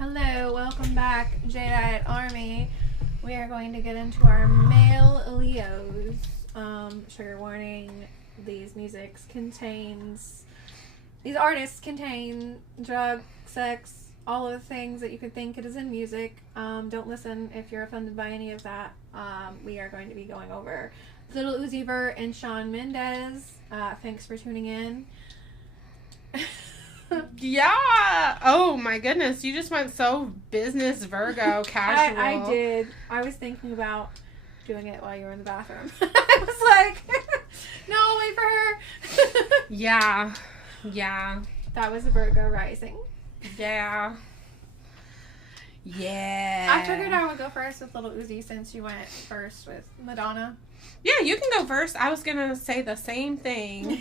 Hello, welcome back, Jadeite Army. We are going to get into our male Leos. Trigger warning, these artists contain drug, sex, all of the things that you could think it is in music. Don't listen if you're offended by any of that. We are going to be going over Lil Uzi Vert and Shawn Mendes. Thanks for tuning in. Yeah. Oh my goodness. You just went so business Virgo casual. I did. I was thinking about doing it while you were in the bathroom. I was like, no, wait for her. Yeah. Yeah. That was a Virgo rising. Yeah. Yeah. I figured I would go first with Lil Uzi since you went first with Madonna. Yeah, you can go first. I was going to say the same thing.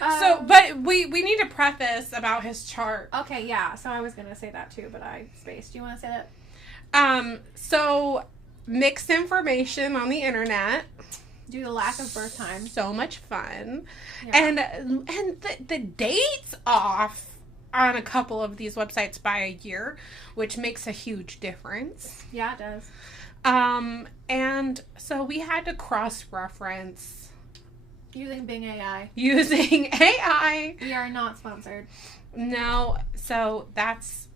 But we need to preface about his chart. Okay, yeah. So I was going to say that too, but I spaced. Do you want to say that? So mixed information on the internet. Due to lack of birth time. So much fun. Yeah. And the date's off on a couple of these websites by a year, which makes a huge difference. Yeah, it does. And so we had to cross-reference Using Bing AI. Using AI. We are not sponsored. No, so that's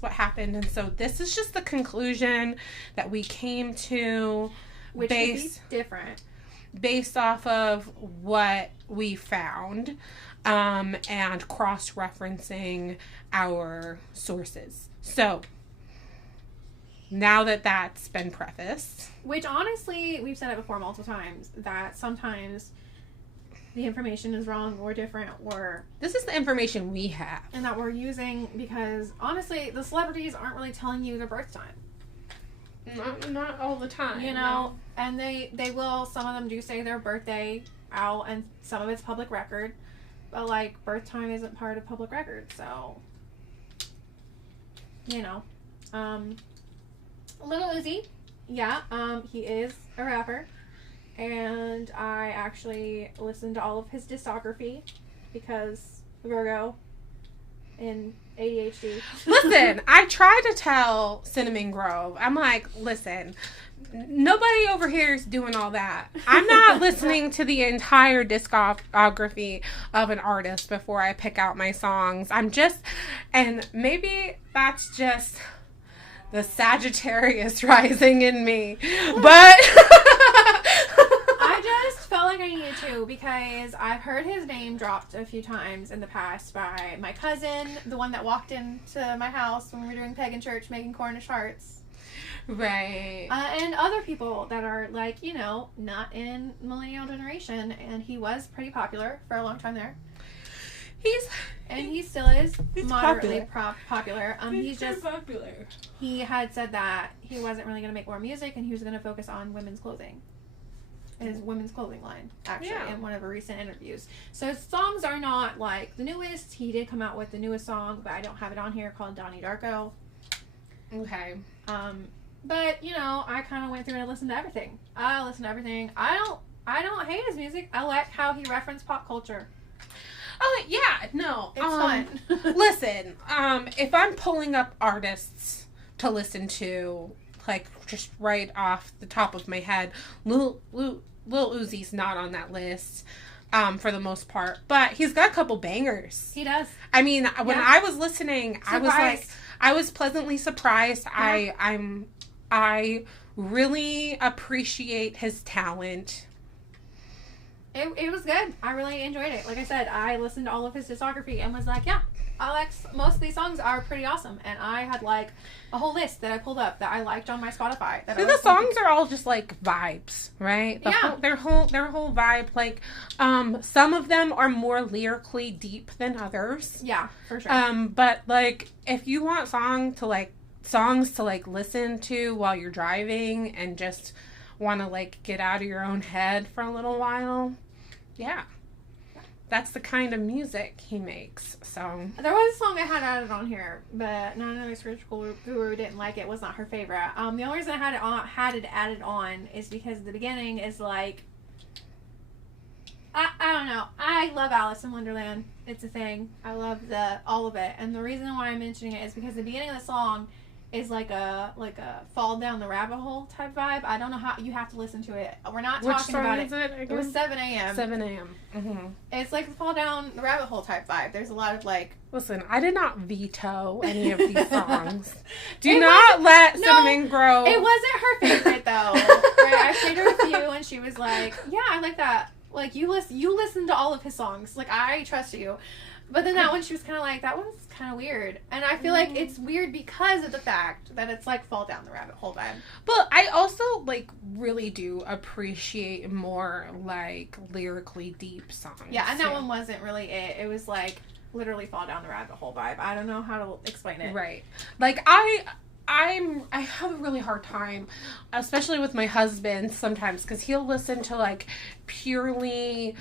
what happened. And so this is just the conclusion that we came to, which could be different. Based off of what we found, and cross-referencing our sources. So now that that's been prefaced. Which honestly, we've said it before multiple times, that sometimes the information is wrong or different, or this is the information we have. And that we're using because, honestly, the celebrities aren't really telling you their birth time. Not all the time. You know, and they will, some of them do say their birthday out, and some of it's public record. But, like, birth time isn't part of public record, so, you know. Lil Uzi, yeah, he is a rapper. And I actually listened to all of his discography because Virgo and ADHD. Listen, I tried to tell CinnamonGrove. I'm like, listen, nobody over here is doing all that. I'm not listening to the entire discography of an artist before I pick out my songs. And maybe that's just the Sagittarius rising in me. But I just felt like I needed to because I've heard his name dropped a few times in the past by my cousin, the one that walked into my house when we were doing pagan church making Cornish hearts. Right. And other people that are, like, you know, not in millennial generation, and he was pretty popular for a long time there. He still is moderately popular. He's just popular. He had said that he wasn't really going to make more music, and he was going to focus on women's clothing. His women's clothing line, actually, in one of our recent interviews. So his songs are not, like, the newest. He did come out with the newest song, but I don't have it on here, called Donnie Darko. Okay. But, you know, I kind of went through and listened to everything. I listened to everything. I don't hate his music. I like how he referenced pop culture. Oh, yeah, no. It's fun. Listen, if I'm pulling up artists to listen to, like, just right off the top of my head, Lil Uzi's not on that list, for the most part. But he's got a couple bangers. He does. I mean, when I was listening, Surprised. I was pleasantly surprised. Yeah. I really appreciate his talent. It was good. I really enjoyed it. Like I said, I listened to all of his discography and was like, yeah, most of these songs are pretty awesome. And I had, like, a whole list that I pulled up that I liked on my Spotify. The songs are all just, like, vibes, right? Their whole vibe, like, some of them are more lyrically deep than others. Yeah, for sure. But, like, if you want songs to listen to while you're driving and just want to, like, get out of your own head for a little while, yeah, that's the kind of music he makes. So there was a song I had added on here, but none of the spiritual guru didn't like it. Was not her favorite. The only reason I had it added on is because the beginning is like, I don't know. I love Alice in Wonderland. It's a thing. I love all of it. And the reason why I'm mentioning it is because the beginning of the song is like a fall down the rabbit hole type vibe. I don't know how you have to listen to it. We're not talking about it. It was 7 a.m. 7 a.m. Mm-hmm. It's like the fall down the rabbit hole type vibe. There's a lot of like. Listen, I did not veto any of these songs. Do not let CinnamonGrove. It wasn't her favorite though. Right? I played her a few, and she was like, "Yeah, I like that." Like you listen to all of his songs. Like I trust you. But then that one, she was kind of like, that one's kind of weird. And I feel like it's weird because of the fact that it's like fall down the rabbit hole vibe. But I also like really do appreciate more like lyrically deep songs. Yeah, and that one wasn't really it. It was like literally fall down the rabbit hole vibe. I don't know how to explain it. Right. Like I have a really hard time, especially with my husband sometimes, because he'll listen to like purely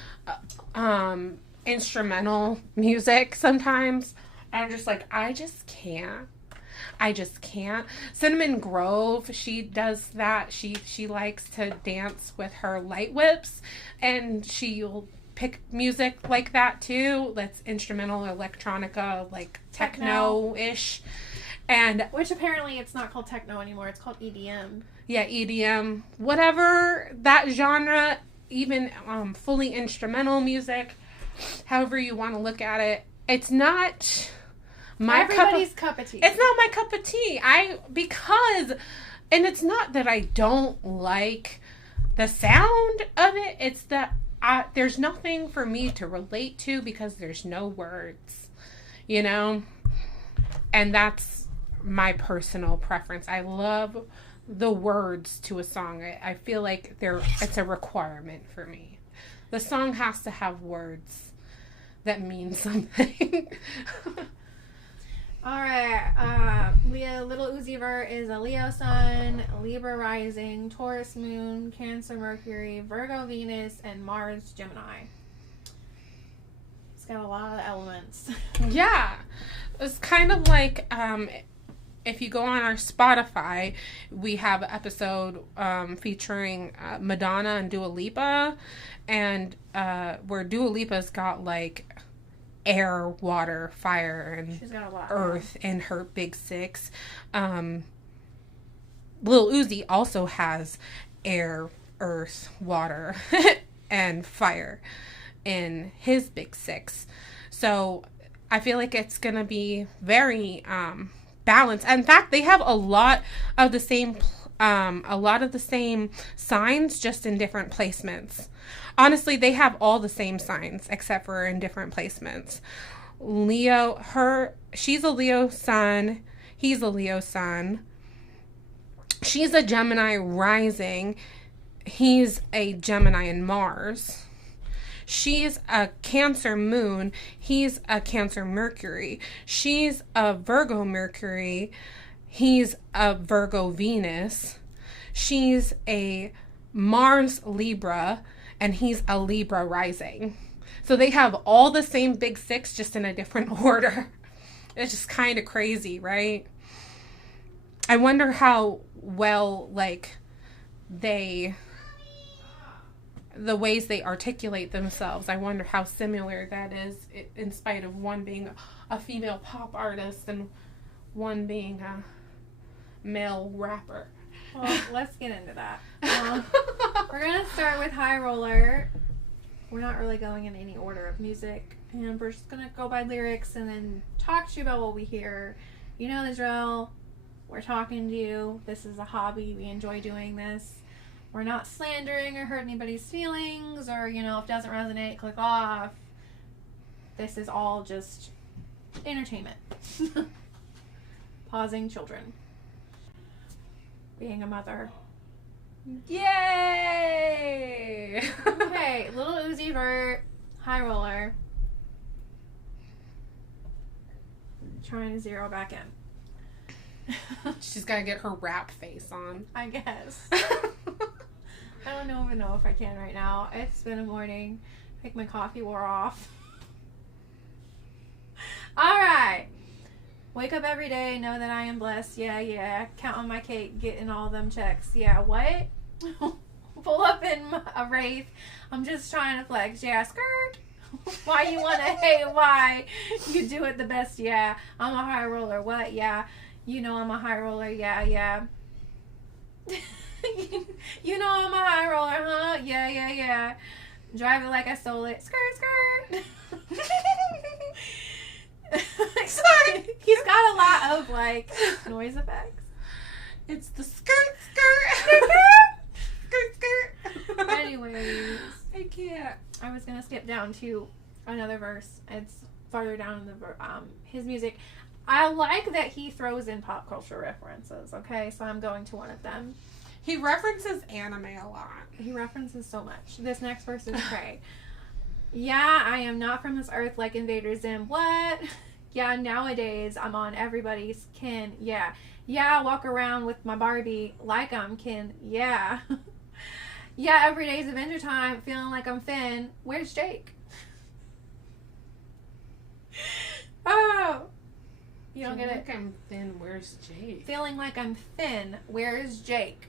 instrumental music sometimes. And I'm just like, I just can't. CinnamonGrove, she does that. She likes to dance with her light whips, and she'll pick music like that too. That's instrumental, electronica, like techno-ish. And which apparently it's not called techno anymore. It's called EDM. Yeah, EDM. Whatever that genre, even fully instrumental music, however you want to look at it. It's not my everybody's cup of tea. It's not my cup of tea. And it's not that I don't like the sound of it. It's that there's nothing for me to relate to because there's no words, you know? And that's my personal preference. I love the words to a song. I feel like it's a requirement for me. The song has to have words that mean something. All right. Lil Uzi Vert is a Leo Sun, Libra Rising, Taurus Moon, Cancer Mercury, Virgo Venus, and Mars Gemini. It's got a lot of elements. Yeah. It's kind of like if you go on our Spotify, we have an episode featuring Madonna and Dua Lipa, and where Dua Lipa's got like air, water, fire, and she's got a lot, earth in her big six. Lil Uzi also has air, earth, water, and fire in his big six. So I feel like it's gonna be very balanced. In fact, they have a lot of the same signs, just in different placements. Honestly, they have all the same signs except for in different placements. She's a Leo sun. He's a Leo sun. She's a Gemini rising. He's a Gemini in Mars. She's a Cancer moon. He's a Cancer Mercury. She's a Virgo Mercury. He's a Virgo Venus. She's a Mars Libra, and he's a Libra rising. So they have all the same big six, just in a different order. It's just kind of crazy, right? I wonder how well, like, the ways they articulate themselves, I wonder how similar that is, in spite of one being a female pop artist and one being a male rapper. Well, let's get into that. We're going to start with High Roller. We're not really going in any order of music, and we're just going to go by lyrics and then talk to you about what we hear. You know the drill. We're talking to you. This is a hobby. We enjoy doing this. We're not slandering or hurt anybody's feelings, or, if it doesn't resonate, click off. This is all just entertainment. Pausing children. Being a mother. Yay! Okay, Lil Uzi Vert, High Roller. Trying to zero back in. She's got to get her rap face on. I guess. I don't even know if I can right now. It's been a morning. I think my coffee wore off. Alright. Wake up every day, know that I am blessed. Yeah. Counting my cake, getting all them checks. Yeah, what? pull up in a Wraith. I'm just trying to flex. Yeah, skirt. Why you want to hate? Why you do it the best? Yeah, I'm a high roller. What? Yeah, you know I'm a high roller. Yeah, yeah. You know I'm a high roller, huh? Yeah, yeah, yeah. Drive it like I stole it. Skirt, skirt. Sorry. He's got a lot of like noise effects. It's the skirt, skirt, skirt, skirt. Anyways, I can't. I was gonna skip down to another verse. It's farther down in the his music. I like that he throws in pop culture references. Okay, so I'm going to one of them. He references anime a lot. He references so much. This next verse is Prey. Yeah, I am not from this earth like Invader Zim. What? Yeah, nowadays I'm on everybody's kin. Yeah. Yeah, I walk around with my Barbie like I'm kin. Yeah. Yeah, every day's Avenger time, feeling like I'm Finn. Where's Jake? Oh. You don't get it? Like I'm Finn, where's Jake? Feeling like I'm Finn. Where's Jake?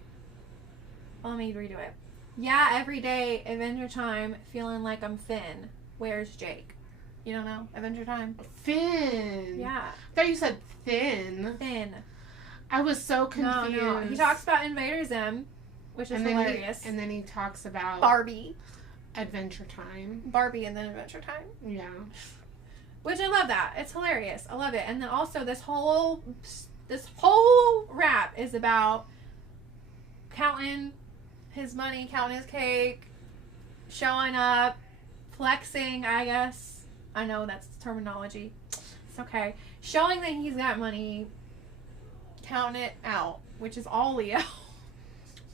Let me redo it. Yeah, every day, Avenger time, feeling like I'm Finn. Where's Jake? You don't know? Avenger time? Finn. Yeah. I thought you said thin. Finn. I was so confused. No. He talks about Invader Zim, which is hilarious. And then he talks about Barbie. Adventure Time. Barbie and then Adventure Time. Yeah. Which I love that. It's hilarious. I love it. And then also this whole rap is about counting his money, counting his cake, showing up, flexing, I guess. I know that's terminology. It's okay. Showing that he's got money, counting it out, which is all Leo.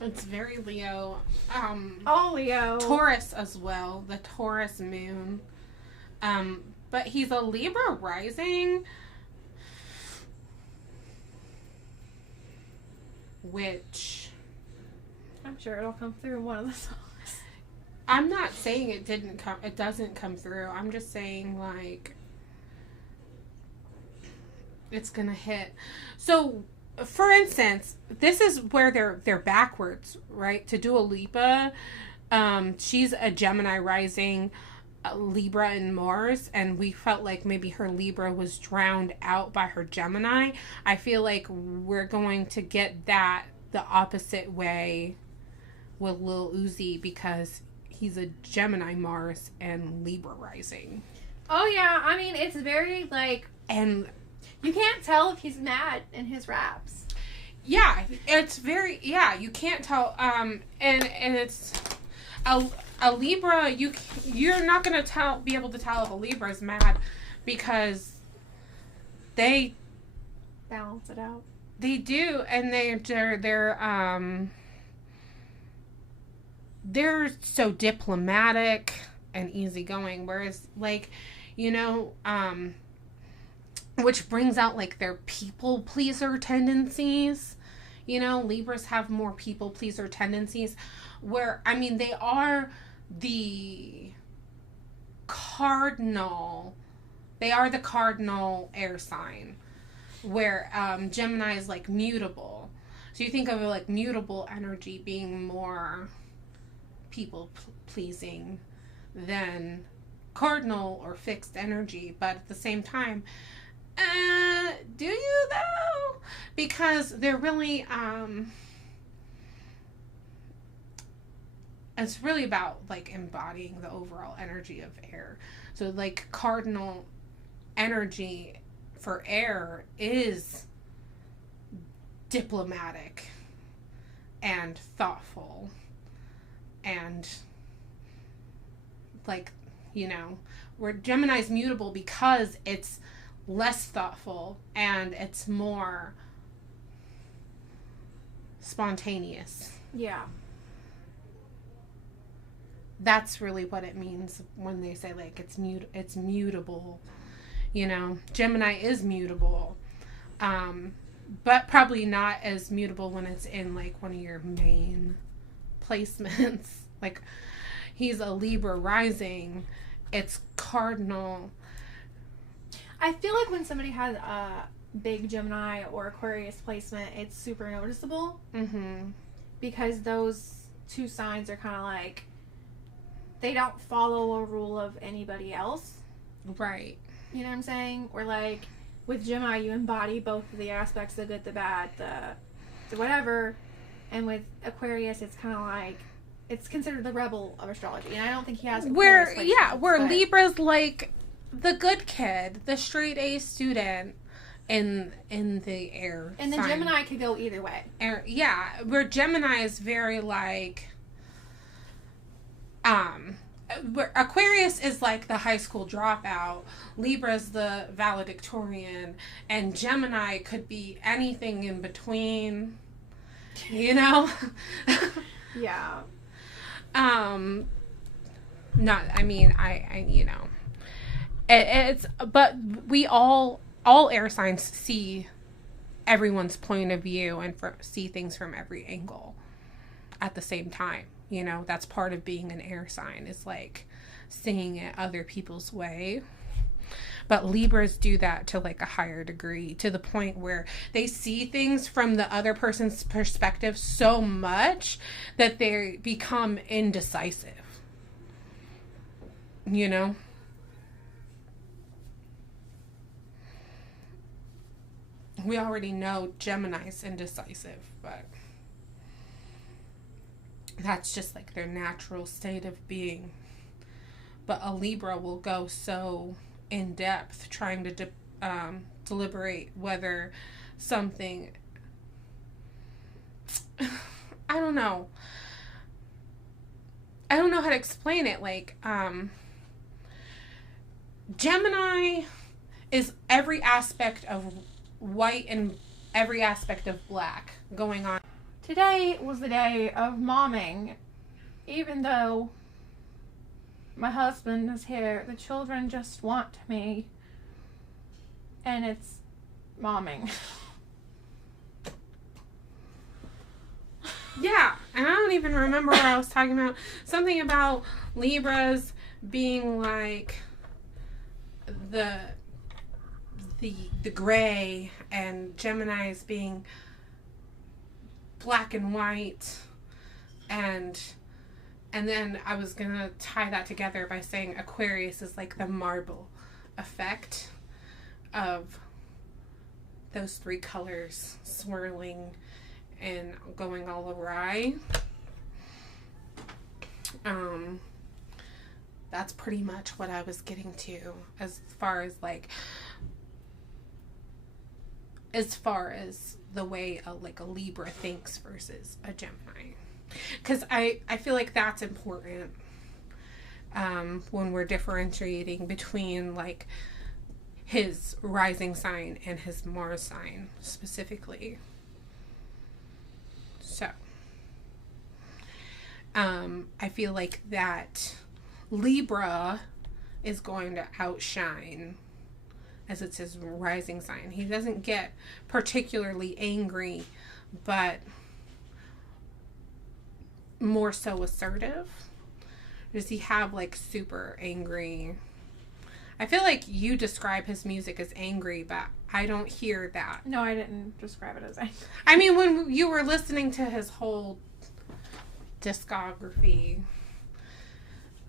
It's very Leo. All Leo. Taurus as well. The Taurus moon. But he's a Libra rising, which I'm sure it'll come through in one of the songs. I'm not saying it doesn't come through. I'm just saying, like, it's gonna hit. So, for instance, this is where they're backwards, right? To Dua Lipa, she's a Gemini rising, Libra and Mars, and we felt like maybe her Libra was drowned out by her Gemini. I feel like we're going to get that the opposite way with Lil Uzi, because he's a Gemini Mars and Libra rising. Oh yeah, I mean, it's very like, and you can't tell if he's mad in his raps. Yeah, it's very, yeah, you can't tell, and it's a Libra, you're not going to be able to tell if a Libra is mad, because they balance it out. They do, and they're so diplomatic and easygoing, whereas, like, you know, which brings out, like, their people pleaser tendencies. You know, Libras have more people pleaser tendencies, where, I mean, they are the cardinal air sign, where Gemini is like mutable. So you think of it like mutable energy being more people pleasing than cardinal or fixed energy. But at the same time, do you though? Because they're really it's really about like embodying the overall energy of air. So like cardinal energy for air is diplomatic and thoughtful and, like, you know, where Gemini's mutable because it's less thoughtful and it's more spontaneous. Yeah. That's really what it means when they say, like, it's mutable. You know, Gemini is mutable. But probably not as mutable when it's in, like, one of your main placements. Like, he's a Libra rising. It's cardinal. I feel like when somebody has a big Gemini or Aquarius placement, it's super noticeable. Mm-hmm. Because those two signs are kind of like, they don't follow a rule of anybody else. Right. You know what I'm saying? Or like, with Gemini, you embody both of the aspects, the good, the bad, the whatever. And with Aquarius, it's kind of like, it's considered the rebel of astrology. And I don't think he has Aquarius where Libra's like the good kid, the straight A student in the air and the sign. Gemini could go either way. Where Gemini is very like where Aquarius is like the high school dropout, Libra's the valedictorian, and Gemini could be anything in between, you know. Yeah. Not, I mean, I you know, it's, but we all air signs see everyone's point of view and see things from every angle at the same time. You know, that's part of being an air sign, is like seeing it other people's way. But Libras do that to like a higher degree, to the point where they see things from the other person's perspective so much that they become indecisive. You know? We already know Gemini's indecisive, but that's just like their natural state of being. But a Libra will go so in depth trying to deliberate whether something, I don't know how to explain it. Like Gemini is every aspect of white and every aspect of black going on. Today was the day of momming. Even though my husband is here, the children just want me. And it's momming. Yeah, and I don't even remember what I was talking about. Something about Libras being like the gray, and Gemini's being black and white, and then I was gonna tie that together by saying Aquarius is like the marble effect of those three colors swirling and going all awry. That's pretty much what I was getting to as far as the way a Libra thinks versus a Gemini. Because I feel like that's important when we're differentiating between like his rising sign and his Mars sign specifically. So I feel like that Libra is going to outshine, as it's his rising sign. He doesn't get particularly angry, but more so assertive. Does he have like super angry? I feel like you describe his music as angry, but I don't hear that. No, I didn't describe it as angry. I mean, when you were listening to his whole discography,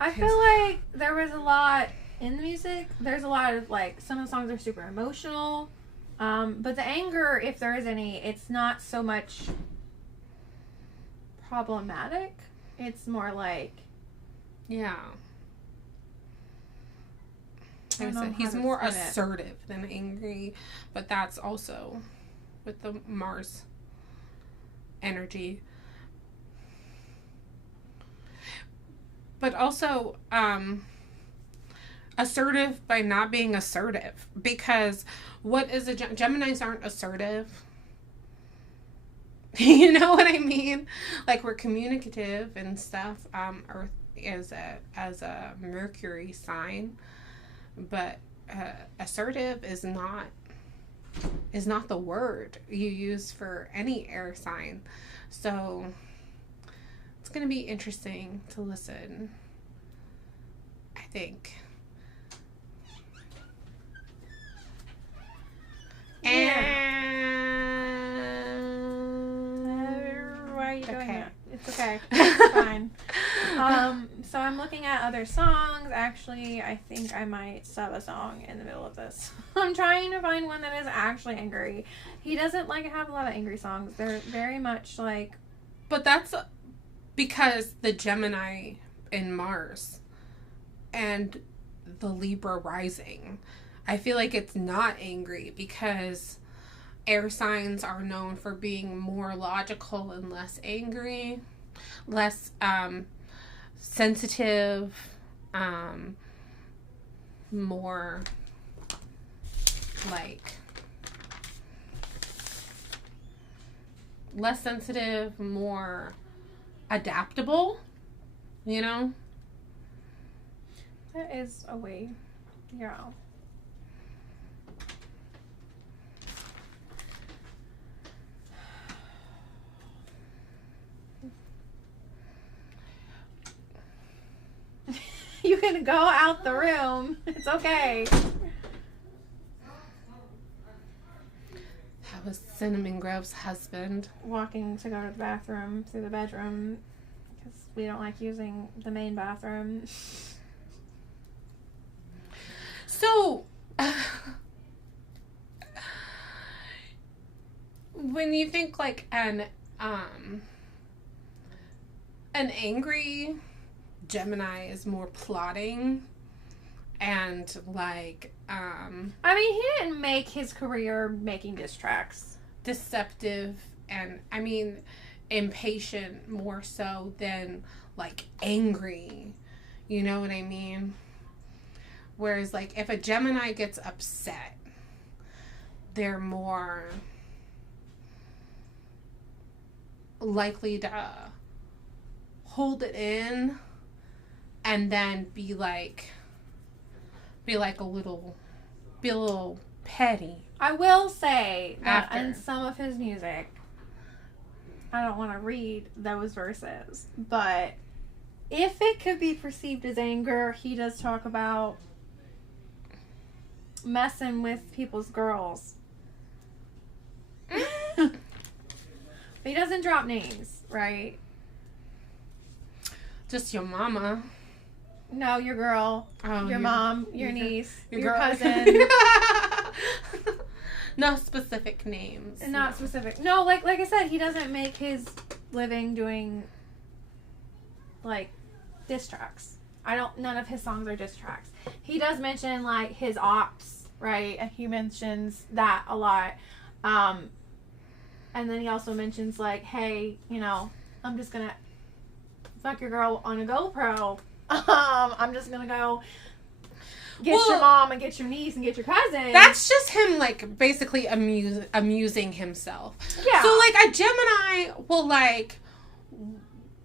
I feel like there was a lot in the music. There's a lot of like, some of the songs are super emotional, but the anger, if there is any, it's not so much problematic. It's more like, yeah, like I said, he's more assertive than angry, but that's also with the Mars energy. But also assertive by not being assertive, because what is Geminis aren't assertive. You know what I mean? Like, we're communicative and stuff. Earth is as a Mercury sign, but assertive is not the word you use for any air sign. So it's going to be interesting to listen, I think. Yeah. Why are you doing Okay. that? It's okay. It's fine. So I'm looking at other songs. Actually, I think I might sub a song in the middle of this. I'm trying to find one that is actually angry. He doesn't like have a lot of angry songs. They're very much like... But that's because the Gemini in Mars and the Libra rising. I feel like it's not angry because air signs are known for being more logical and less angry, less sensitive, more like less sensitive, more adaptable, you know? That is a way. Yeah. You can go out the room. It's okay. That was CinnamonGrove's husband. Walking to go to the bathroom through the bedroom because we don't like using the main bathroom. So, when you think like an angry Gemini is more plotting and like I mean, he didn't make his career making diss tracks. Deceptive and I mean impatient more so than like angry. You know what I mean? Whereas like if a Gemini gets upset, they're more likely to hold it in and then be a little petty. I will say that After. in some of his music, I don't want to read those verses, but if it could be perceived as anger, he does talk about messing with people's girls. He doesn't drop names, right? Just your mama. No, your girl, your mom, your niece, your cousin. No specific names. Not specific. No, like I said, he doesn't make his living doing like diss tracks. None of his songs are diss tracks. He does mention like his ops, right? And he mentions that a lot. And then he also mentions like, hey, you know, I'm just gonna fuck your girl on a GoPro. I'm just gonna go get your mom and get your niece and get your cousin. That's just him, like, basically amusing himself. Yeah. So, like, a Gemini will, like,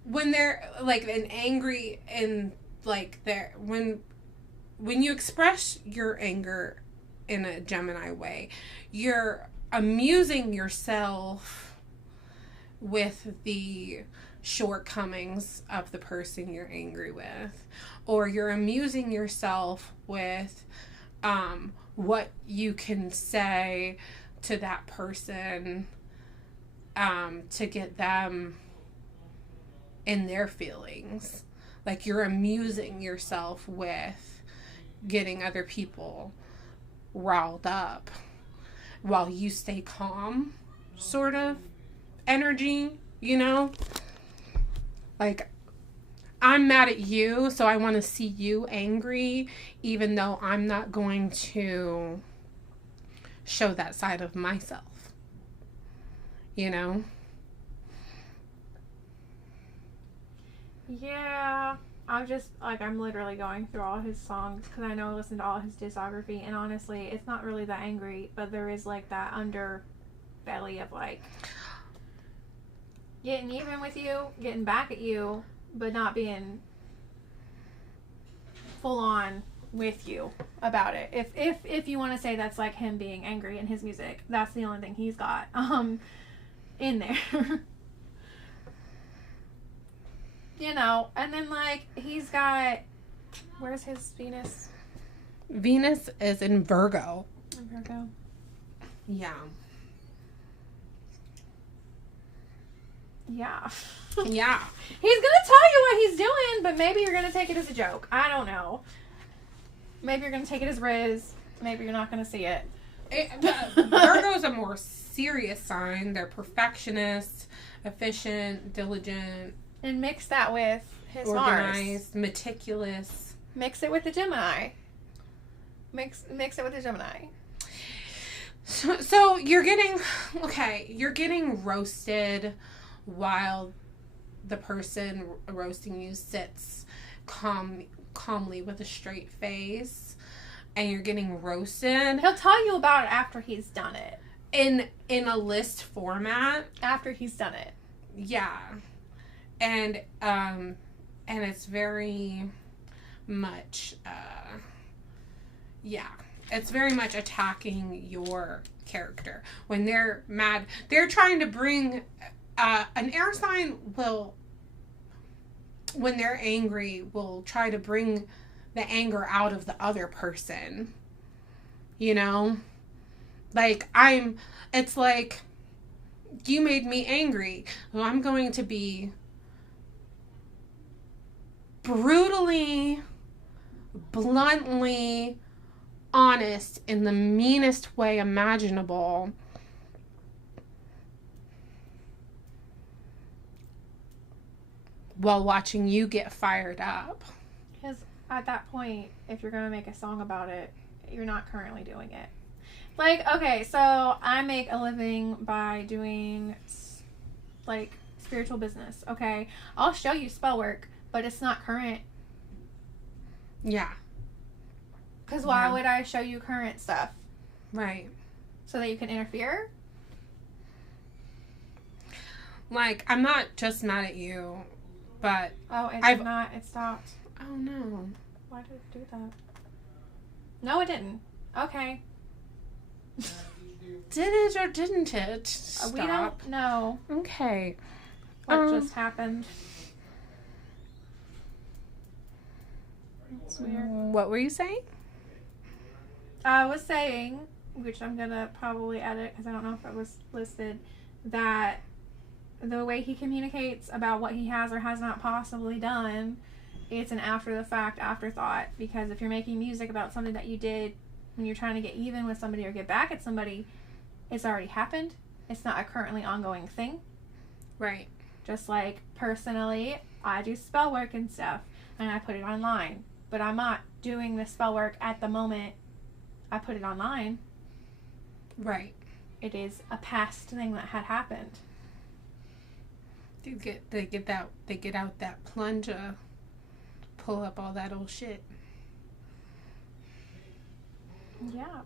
when they're, like, an angry and, like, they're, when you express your anger in a Gemini way, you're amusing yourself with the shortcomings of the person you're angry with, or you're amusing yourself with what you can say to that person to get them in their feelings. Like you're amusing yourself with getting other people riled up while you stay calm, sort of energy, you know? Like, I'm mad at you, so I want to see you angry, even though I'm not going to show that side of myself. You know? Yeah. I'm literally going through all his songs because I know I listened to all his discography, and honestly, it's not really that angry, but there is, like, that underbelly of, like, getting even with you, getting back at you, but not being full on with you about it. If you want to say that's like him being angry in his music, that's the only thing he's got in there. You know, and then like he's got, where's his Venus? Venus is in Virgo. In Virgo. Yeah. Yeah. Yeah. He's gonna tell you what he's doing, but maybe you're gonna take it as a joke. I don't know. Maybe you're gonna take it as Riz. Maybe you're not gonna see it. Virgo's a more serious sign. They're perfectionists, efficient, diligent. And mix that with his organized, Mars. meticulous. Mix it with the Gemini. Mix it with the Gemini. So you're getting roasted while the person roasting you sits calmly with a straight face, and you're getting roasted. He'll tell you about it after he's done it. In a list format. After he's done it. Yeah. And it's very much it's very much attacking your character. When they're mad, they're trying to bring an air sign will, when they're angry, will try to bring the anger out of the other person. You know? Like, it's like, you made me angry. Well, I'm going to be brutally, bluntly honest in the meanest way imaginable. While watching you get fired up. Because at that point, if you're going to make a song about it, you're not currently doing it. Like, okay, so I make a living by doing, like, spiritual business, okay? I'll show you spell work, but it's not current. Yeah. Because why would I show you current stuff? Right. So that you can interfere? Like, I'm not just mad at you, but... Oh, it did not. It stopped. Oh, no. Why did it do that? No, it didn't. Okay. Did it or didn't it stop? We don't know. Okay. What just happened? It's weird. What were you saying? I was saying, which I'm going to probably edit because I don't know if it was listed, that the way he communicates about what he has or has not possibly done, it's an after-the-fact afterthought. Because if you're making music about something that you did when you're trying to get even with somebody or get back at somebody, it's already happened. It's not a currently ongoing thing. Right. Just like, personally, I do spell work and stuff, and I put it online. But I'm not doing the spell work at the moment I put it online. Right. It is a past thing that had happened. They get out that plunger, pull up all that old shit. Yeah.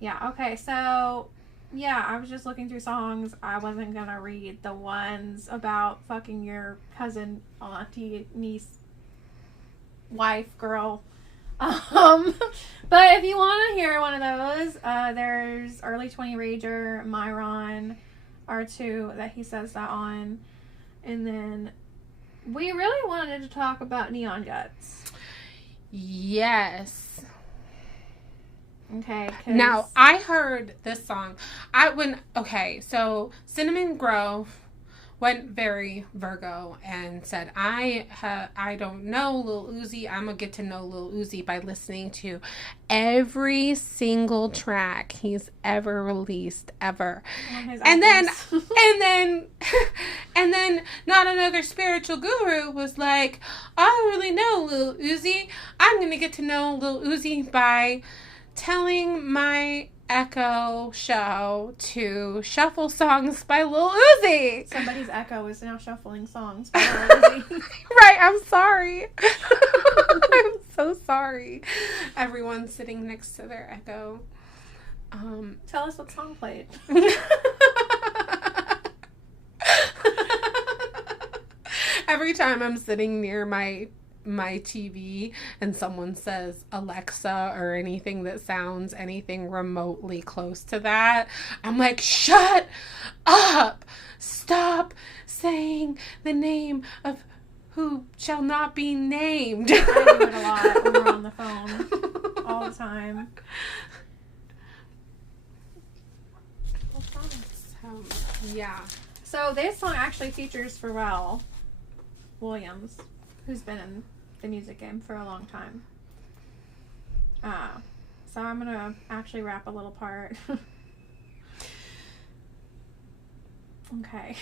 Yeah, okay, so, yeah, I was just looking through songs. I wasn't gonna read the ones about fucking your cousin, auntie, niece, wife, girl. But if you want to hear one of those, there's Early 20 Rager, Myron, R2 that he says that on. And then we really wanted to talk about Neon Guts. Yes. Okay. Now, I heard this song. So CinnamonGrove went very Virgo and said, I don't know Lil Uzi. I'm going to get to know Lil Uzi by listening to every single track he's ever released ever. And then Not Another Spiritual Guru was like, I don't really know Lil Uzi. I'm going to get to know Lil Uzi by telling my Echo show to shuffle songs by Lil Uzi. Somebody's Echo is now shuffling songs by Lil Uzi. Right, I'm sorry. I'm so sorry. Everyone's sitting next to their Echo. Tell us what song played. Every time I'm sitting near my TV and someone says Alexa or anything that sounds anything remotely close to that, I'm like, shut up! Stop saying the name of who shall not be named. I do it a lot when we're on the phone. All the time. So, yeah. So this song actually features Pharrell Williams, who's been in the music game for a long time. So I'm gonna actually rap a little part. Okay.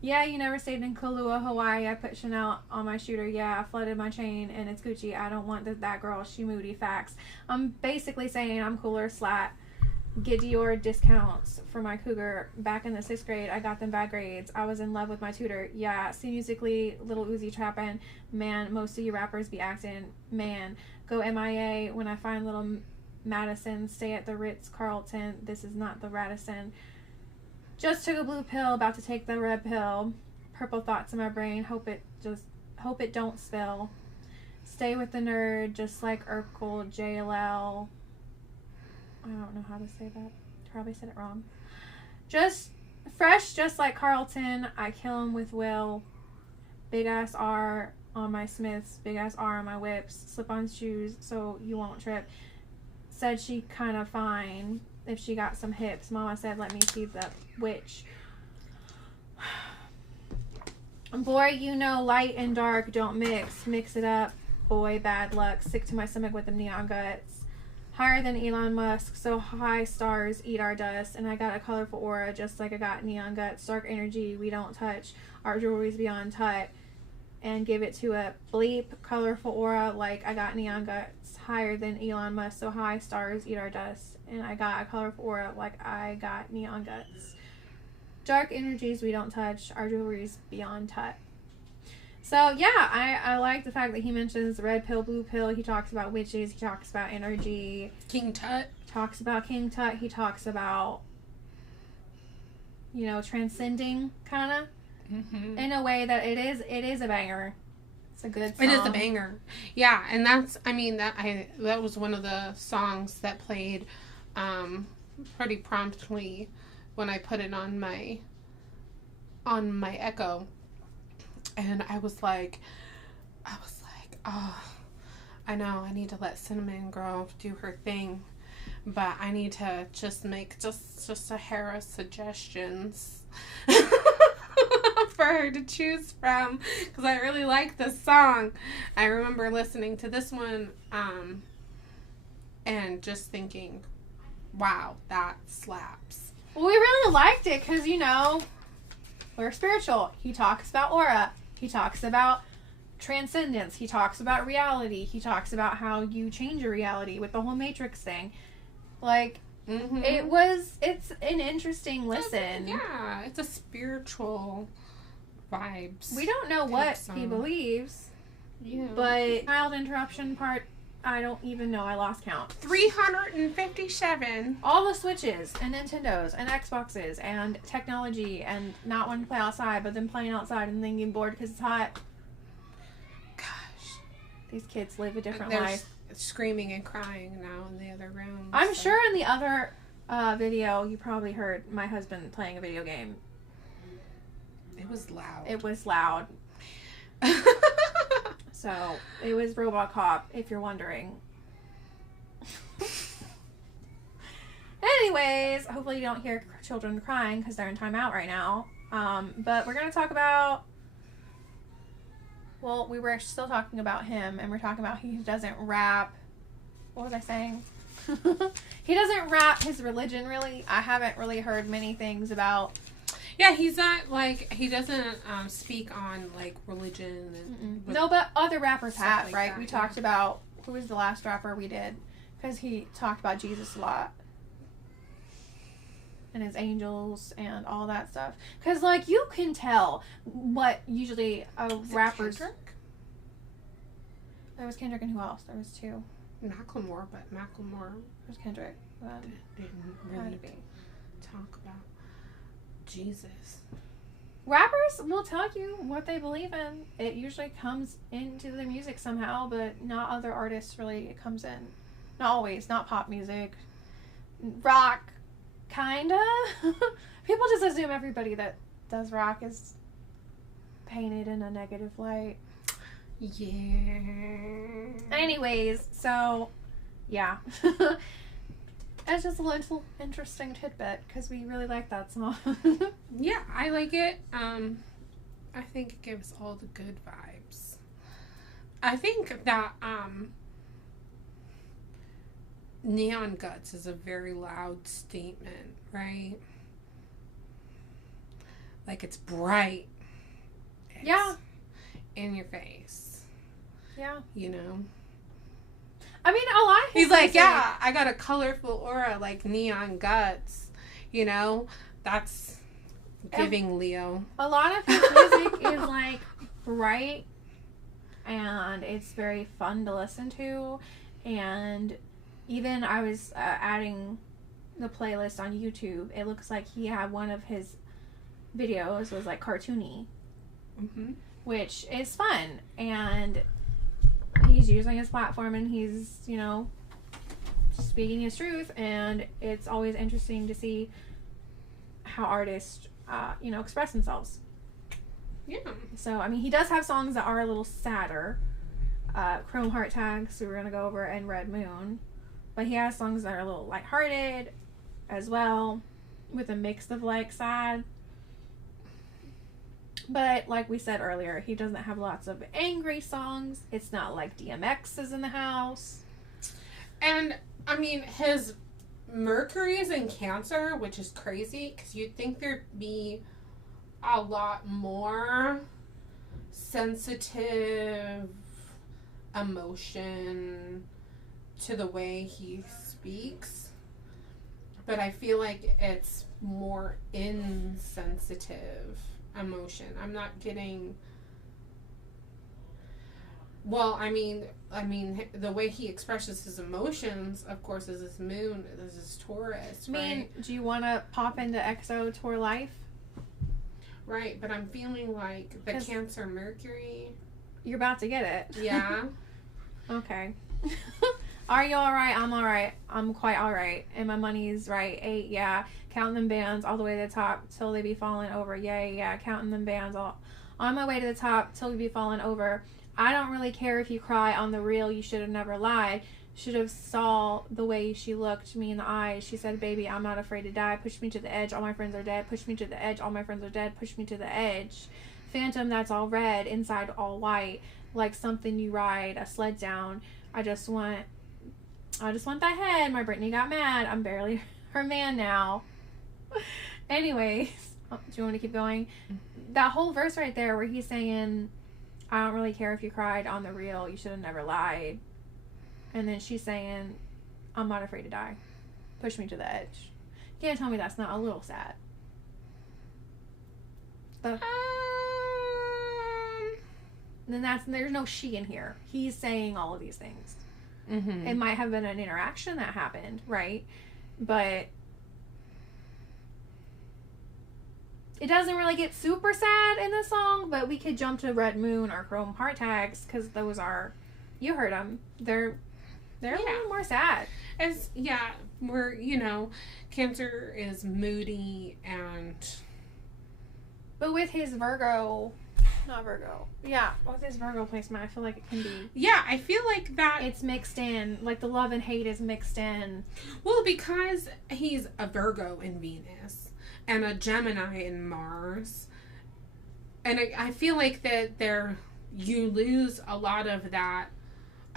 Yeah, you never stayed in Kailua, Hawaii. I put Chanel on my shooter. Yeah, I flooded my chain and it's Gucci. I don't want that girl. She moody. Facts. I'm basically saying I'm cooler. Slat. Get Dior discounts for my cougar. Back in the 6th grade, I got them bad grades. I was in love with my tutor. Yeah, see musically, Lil Uzi trapping. Man, most of you rappers be acting. Man, go MIA when I find little Madison. Stay at the Ritz-Carlton. This is not the Radisson. Just took a blue pill, about to take the red pill. Purple thoughts in my brain, hope it don't spill. Stay with the nerd, just like Urkel, JLL. I don't know how to say that. Probably said it wrong. Just fresh, just like Carlton. I kill him with will. Big ass R on my Smiths, big ass R on my whips. Slip on shoes so you won't trip. Said she kind of fine if she got some hips. Mama said, let me see the witch. Boy, you know light and dark don't mix. Mix it up. Boy, bad luck. Sick to my stomach with them neon guts. Higher than Elon Musk. So high stars eat our dust. And I got a colorful aura just like I got neon guts. Dark energy we don't touch. Our jewelry's beyond touch. And give it to a bleep colorful aura like I got neon guts. Higher than Elon Musk. So high stars eat our dust. And I got a colorful aura like I got neon guts. Dark energies we don't touch. Our jewelry's beyond touch. So yeah, I like the fact that he mentions red pill, blue pill. He talks about witches. He talks about energy. King Tut. Talks about King Tut. He talks about, you know, transcending kind of in a way that it is a banger. It's a good song. It is a banger. Yeah, and that's, I mean, that was one of the songs that played pretty promptly when I put it on my Echo. And I was like, oh, I know I need to let CinnamonGrove do her thing, but I need to just make just a hair of suggestions for her to choose from, because I really like this song. I remember listening to this one and just thinking, wow, that slaps. Well, we really liked it because, you know, we're spiritual. He talks about aura. He talks about transcendence. He talks about reality. He talks about how you change your reality with the whole Matrix thing. Like, it's an interesting listen. Yeah, it's a spiritual vibes. We don't know what he believes. Yeah. But child interruption part, I don't even know. I lost count. 357. All the Switches and Nintendos and Xboxes and technology and not wanting to play outside, but then playing outside and then getting bored because it's hot. Gosh. These kids live a different life. Screaming and crying now in the other room. I'm sure in the other video you probably heard my husband playing a video game. It was loud. It was loud. So, it was RoboCop, if you're wondering. Anyways, hopefully you don't hear children crying because they're in timeout right now. But we're going to talk about... Well, we were still talking about him, and we're talking about he doesn't rap. What was I saying? He doesn't rap his religion, really. I haven't really heard many things about... Yeah, he's not, like, he doesn't speak on, like, religion. And no, but other rappers have, like right? that, We talked about, who was the last rapper we did? Because he talked about Jesus a lot. And his angels and all that stuff. Because, like, you can tell what usually a rapper's... Kendrick? There was Kendrick and who else? There was two. Macklemore, but Macklemore... There's Kendrick. Didn't really talk about Jesus. Rappers will tell you what they believe in. It usually comes into the music somehow, but not other artists really. It comes in. Not always. Not pop music. Rock, kinda. People just assume everybody that does rock is painted in a negative light. Yeah. Anyways, so, yeah. It's just a little interesting tidbit because we really like that song. Yeah, I like it. I think it gives all the good vibes. I think that Neon Guts is a very loud statement, right? Like, it's bright. It's yeah. in your face. Yeah. You know? I mean, a lot of He's like, yeah, I got a colorful aura like Neon Guts. You know? That's giving Leo. A lot of his music is, like, bright, and it's very fun to listen to, and even I was adding the playlist on YouTube. It looks like he had one of his videos was, like, cartoony, which is fun, and he's using his platform, and he's, you know, speaking his truth, and it's always interesting to see how artists you know, express themselves. Yeah. So, I mean, he does have songs that are a little sadder. Chrome Heart Tags, who we're going to go over, and Red Moon. But he has songs that are a little lighthearted as well, with a mix of, like, sad. But, like we said earlier, he doesn't have lots of angry songs. It's not like DMX is in the house. And, I mean, his Mercury is in Cancer, which is crazy because you'd think there'd be a lot more sensitive emotion to the way he speaks, but I feel like it's more insensitive emotion. I'm not getting. Well, I mean, the way he expresses his emotions, of course, is his moon, is his Taurus, right? I mean, do you want to pop into EXO Tour Life? Right, but I'm feeling like the Cancer Mercury. You're about to get it. Yeah. Okay. Are you alright? I'm alright. I'm quite alright. And my money's right. 8, yeah. Counting them bands all the way to the top till they be falling over. Yeah. Counting them bands all on my way to the top till we be falling over. I don't really care if you cry on the real. You should have never lied. Should have saw the way she looked me in the eyes. She said, baby, I'm not afraid to die. Push me to the edge. All my friends are dead. Push me to the edge. All my friends are dead. Push me to the edge. Phantom that's all red, inside all white. Like something you ride a sled down. I just want that head. My Britney got mad. I'm barely her man now. Anyways, do you want to keep going? That whole verse right there where he's saying, I don't really care if you cried on the real. You should have never lied. And then she's saying, I'm not afraid to die. Push me to the edge. You can't tell me that's not a little sad. Then there's no she in here. He's saying all of these things. Mm-hmm. It might have been an interaction that happened, right? But it doesn't really get super sad in the song, but we could jump to Red Moon or Chrome Heart Tags because those are, you heard them. They're a little more sad. We're, Cancer is moody and... But with his Virgo... Not Virgo. Yeah, with his Virgo placement, I feel like it can be... Yeah, I feel like that... It's mixed in. Like, the love and hate is mixed in. Well, because he's a Virgo in Venus and a Gemini in Mars. And I feel like that you lose a lot of that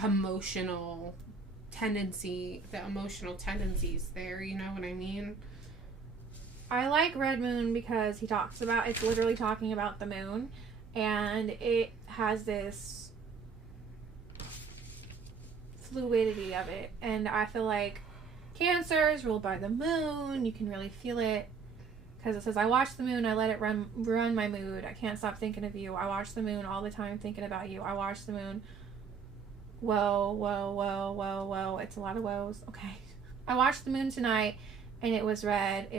emotional tendencies there, you know what I mean? I like Red Moon because it's literally talking about the moon, and it has this fluidity of it, and I feel like Cancer is ruled by the moon. You can really feel it because it says, I watch the moon, I let it run my mood, I can't stop thinking of you, I watch the moon all the time thinking about you, I watch the moon. Whoa, it's a lot of woes. Okay. I watched the moon tonight and it was red.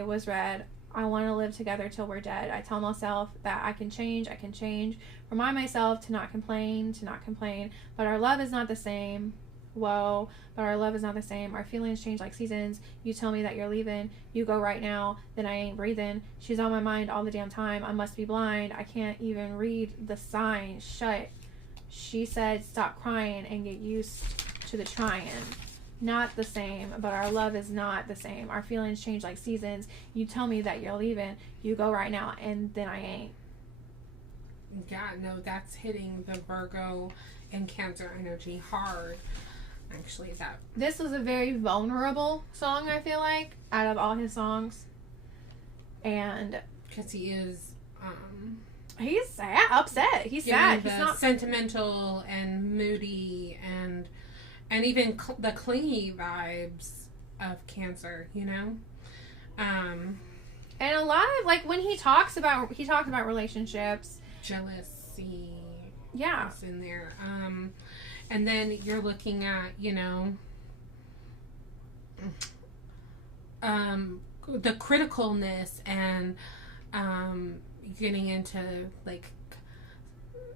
I want to live together till we're dead. I tell myself that I can change. Remind myself to not complain. But our love is not the same. Whoa, but our love is not the same. Our feelings change like seasons. You tell me that you're leaving. You go right now, then I ain't breathing. She's on my mind all the damn time. I must be blind. I can't even read the signs. Shut. She said, stop crying and get used to the trying. not the same, but our love is not the same. Our feelings change like seasons. You tell me that you're leaving, you go right now, and then I ain't. Yeah, no, that's hitting the Virgo and Cancer energy hard. Actually, this was a very vulnerable song, I feel like, out of all his songs. And because he is he's sad, upset. He's sad. He's not sentimental and moody and even the clingy vibes of Cancer, you know. And a lot of, like, when he talks about relationships, jealousy, yeah, is in there. And then you're looking at, you know, the criticalness and getting into, like,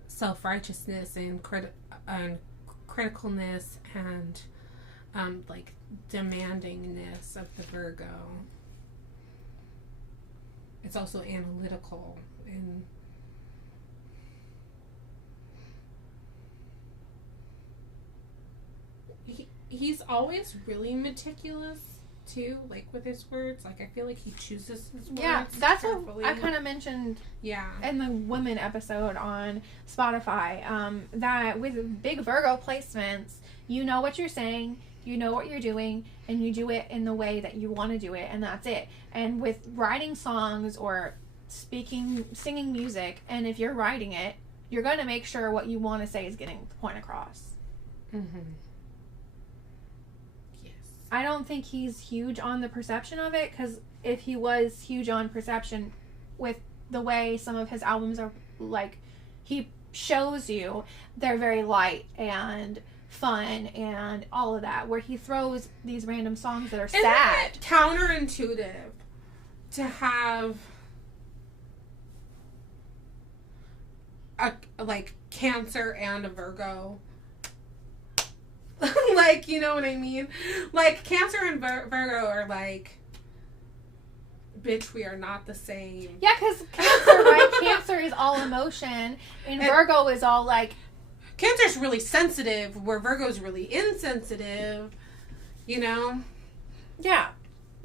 self-righteousness and criticalness and like demandingness of the Virgo. It's also analytical and he's always really meticulous too, like with his words. Like, I feel like he chooses his words. Yeah, that's carefully. what I kind of mentioned. Yeah, in the women episode on Spotify. That with big Virgo placements, you know what you're saying, you know what you're doing, and you do it in the way that you want to do it, and that's it. And with writing songs or singing music, and if you're writing it, you're going to make sure what you want to say is getting the point across. Mm-hmm. I don't think he's huge on the perception of it, because if he was huge on perception with the way some of his albums are, like, he shows you they're very light and fun and all of that, where he throws these random songs that are sad. Isn't it counterintuitive to have a, like, Cancer and a Virgo? Like, you know what I mean? Like, Cancer and Virgo are like, bitch, we are not the same. Yeah, because Cancer, right? Cancer is all emotion, and Virgo is all, like... Cancer's really sensitive, where Virgo's really insensitive, you know? Yeah.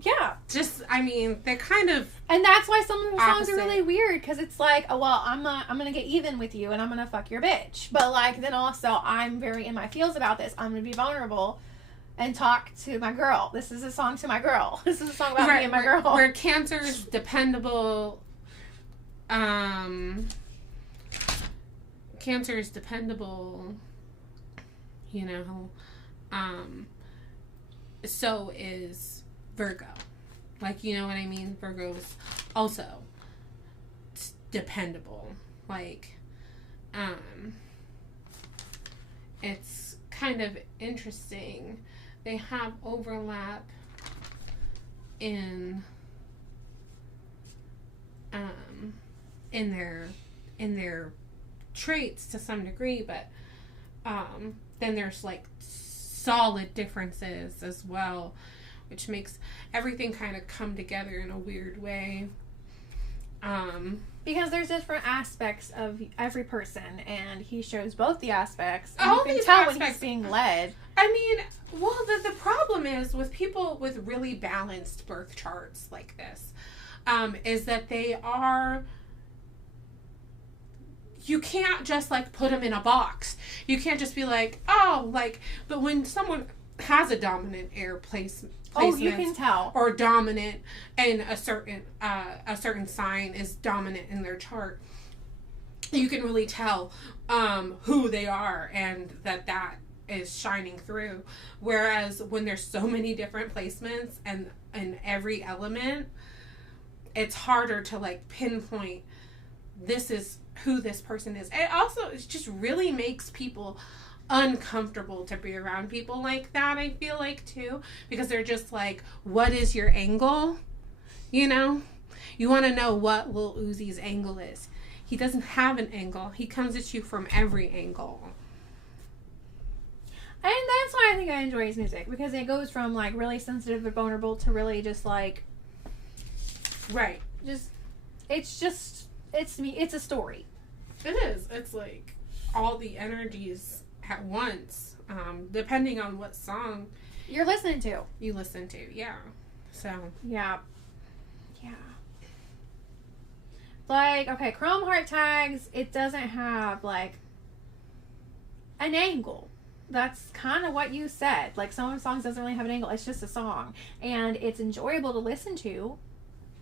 Yeah. Just, I mean, they're kind of... And that's why some of the songs opposite. are really weird, because it's like, oh, well, I'm gonna get even with you, and I'm gonna fuck your bitch. But, like, then also, I'm very in my feels about this. I'm gonna be vulnerable and talk to my girl. This is a song to my girl. This is a song about me and my girl. Where Cancer's dependable... Cancer is dependable, you know, so is Virgo. Like, you know what I mean? Virgo's also dependable. Like, it's kind of interesting. They have overlap in their traits to some degree, but then there's, like, solid differences as well, which makes everything kind of come together in a weird way. Because there's different aspects of every person, and he shows both the aspects. And you can tell when he's being led. I mean, well, the problem is with people with really balanced birth charts like this, is that they are... You can't just, like, put them in a box. You can't just be like, oh, like... But when someone has a dominant air placement... Oh, you can tell. Or dominant, and a certain sign is dominant in their chart, you can really tell who they are, and that is shining through. Whereas when there's so many different placements and in every element, it's harder to, like, pinpoint this is who this person is. It just really makes people uncomfortable to be around people like that, I feel like, too, because they're just like, what is your angle? You know? You want to know what Lil Uzi's angle is. He doesn't have an angle. He comes at you from every angle. And that's why I think I enjoy his music, because it goes from, like, really sensitive and vulnerable to really just, like... Right. It's me. It's a story. It is. It's, like, all the energies at once, depending on what song you're listening to. You listen to, yeah. So. Yeah. Yeah. Like, okay, Chrome Heart Tags, it doesn't have, like, an angle. That's kind of what you said. Like, some of the songs doesn't really have an angle. It's just a song. And it's enjoyable to listen to.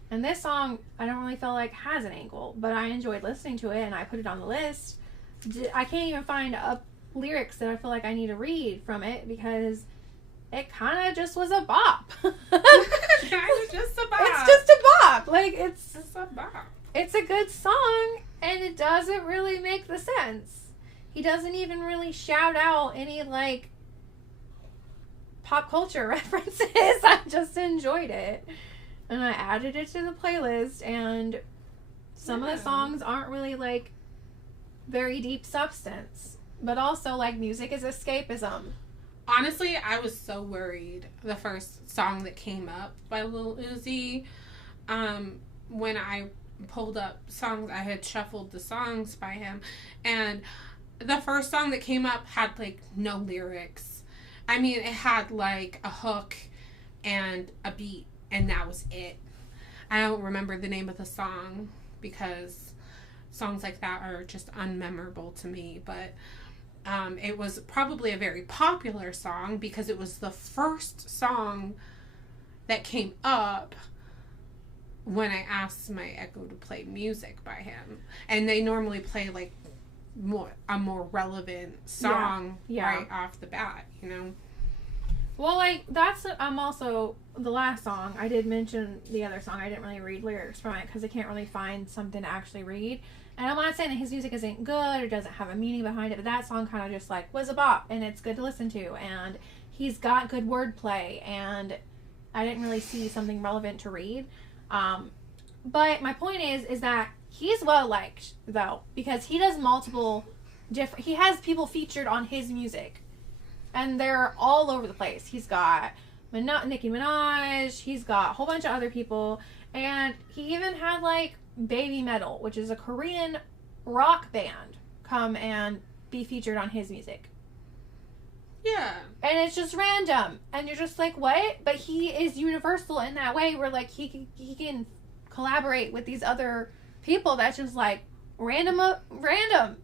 And this song, I don't really feel like has an angle. But I enjoyed listening to it, and I put it on the list. I can't even find lyrics that I feel like I need to read from it because it kind of just was a bop. Kind of just a bop. It's just a bop. Like, it's a bop. It's a good song, and it doesn't really make the sense. He doesn't even really shout out any, like, pop culture references. I just enjoyed it. And I added it to the playlist, and some of the songs aren't really, like, very deep substance. But also, like, music is escapism. Honestly, I was so worried the first song that came up by Lil Uzi. When I pulled up songs, I had shuffled the songs by him, and the first song that came up had, like, no lyrics. I mean, it had, like, a hook and a beat, and that was it. I don't remember the name of the song because songs like that are just unmemorable to me, but it was probably a very popular song because it was the first song that came up when I asked my Echo to play music by him. And they normally play, like, a more relevant song right off the bat, you know? Well, like, that's, also, the last song, I did mention the other song, I didn't really read lyrics from it, because I can't really find something to actually read, and I'm not saying that his music isn't good, or doesn't have a meaning behind it, but that song kind of just, like, was a bop, and it's good to listen to, and he's got good wordplay, and I didn't really see something relevant to read, but my point is that he's well liked, though, because he does multiple different... He has people featured on his music, and they're all over the place. He's got Nicki Minaj, he's got a whole bunch of other people, and he even had, like, Baby Metal, which is a Korean rock band, come and be featured on his music. Yeah. And it's just random, and you're just like, what? But he is universal in that way, where, like, he can collaborate with these other people that's just like random.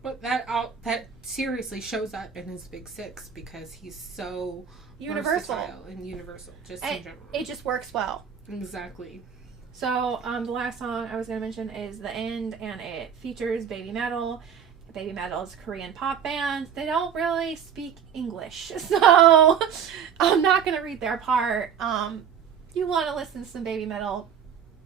But that seriously shows up in his Big Six because he's so universal and universal, just and in general. It just works well. Exactly. So the last song I was going to mention is The End, and it features Baby Metal. Baby Metal is a Korean pop band. They don't really speak English, so I'm not going to read their part. You want to listen to some Baby Metal,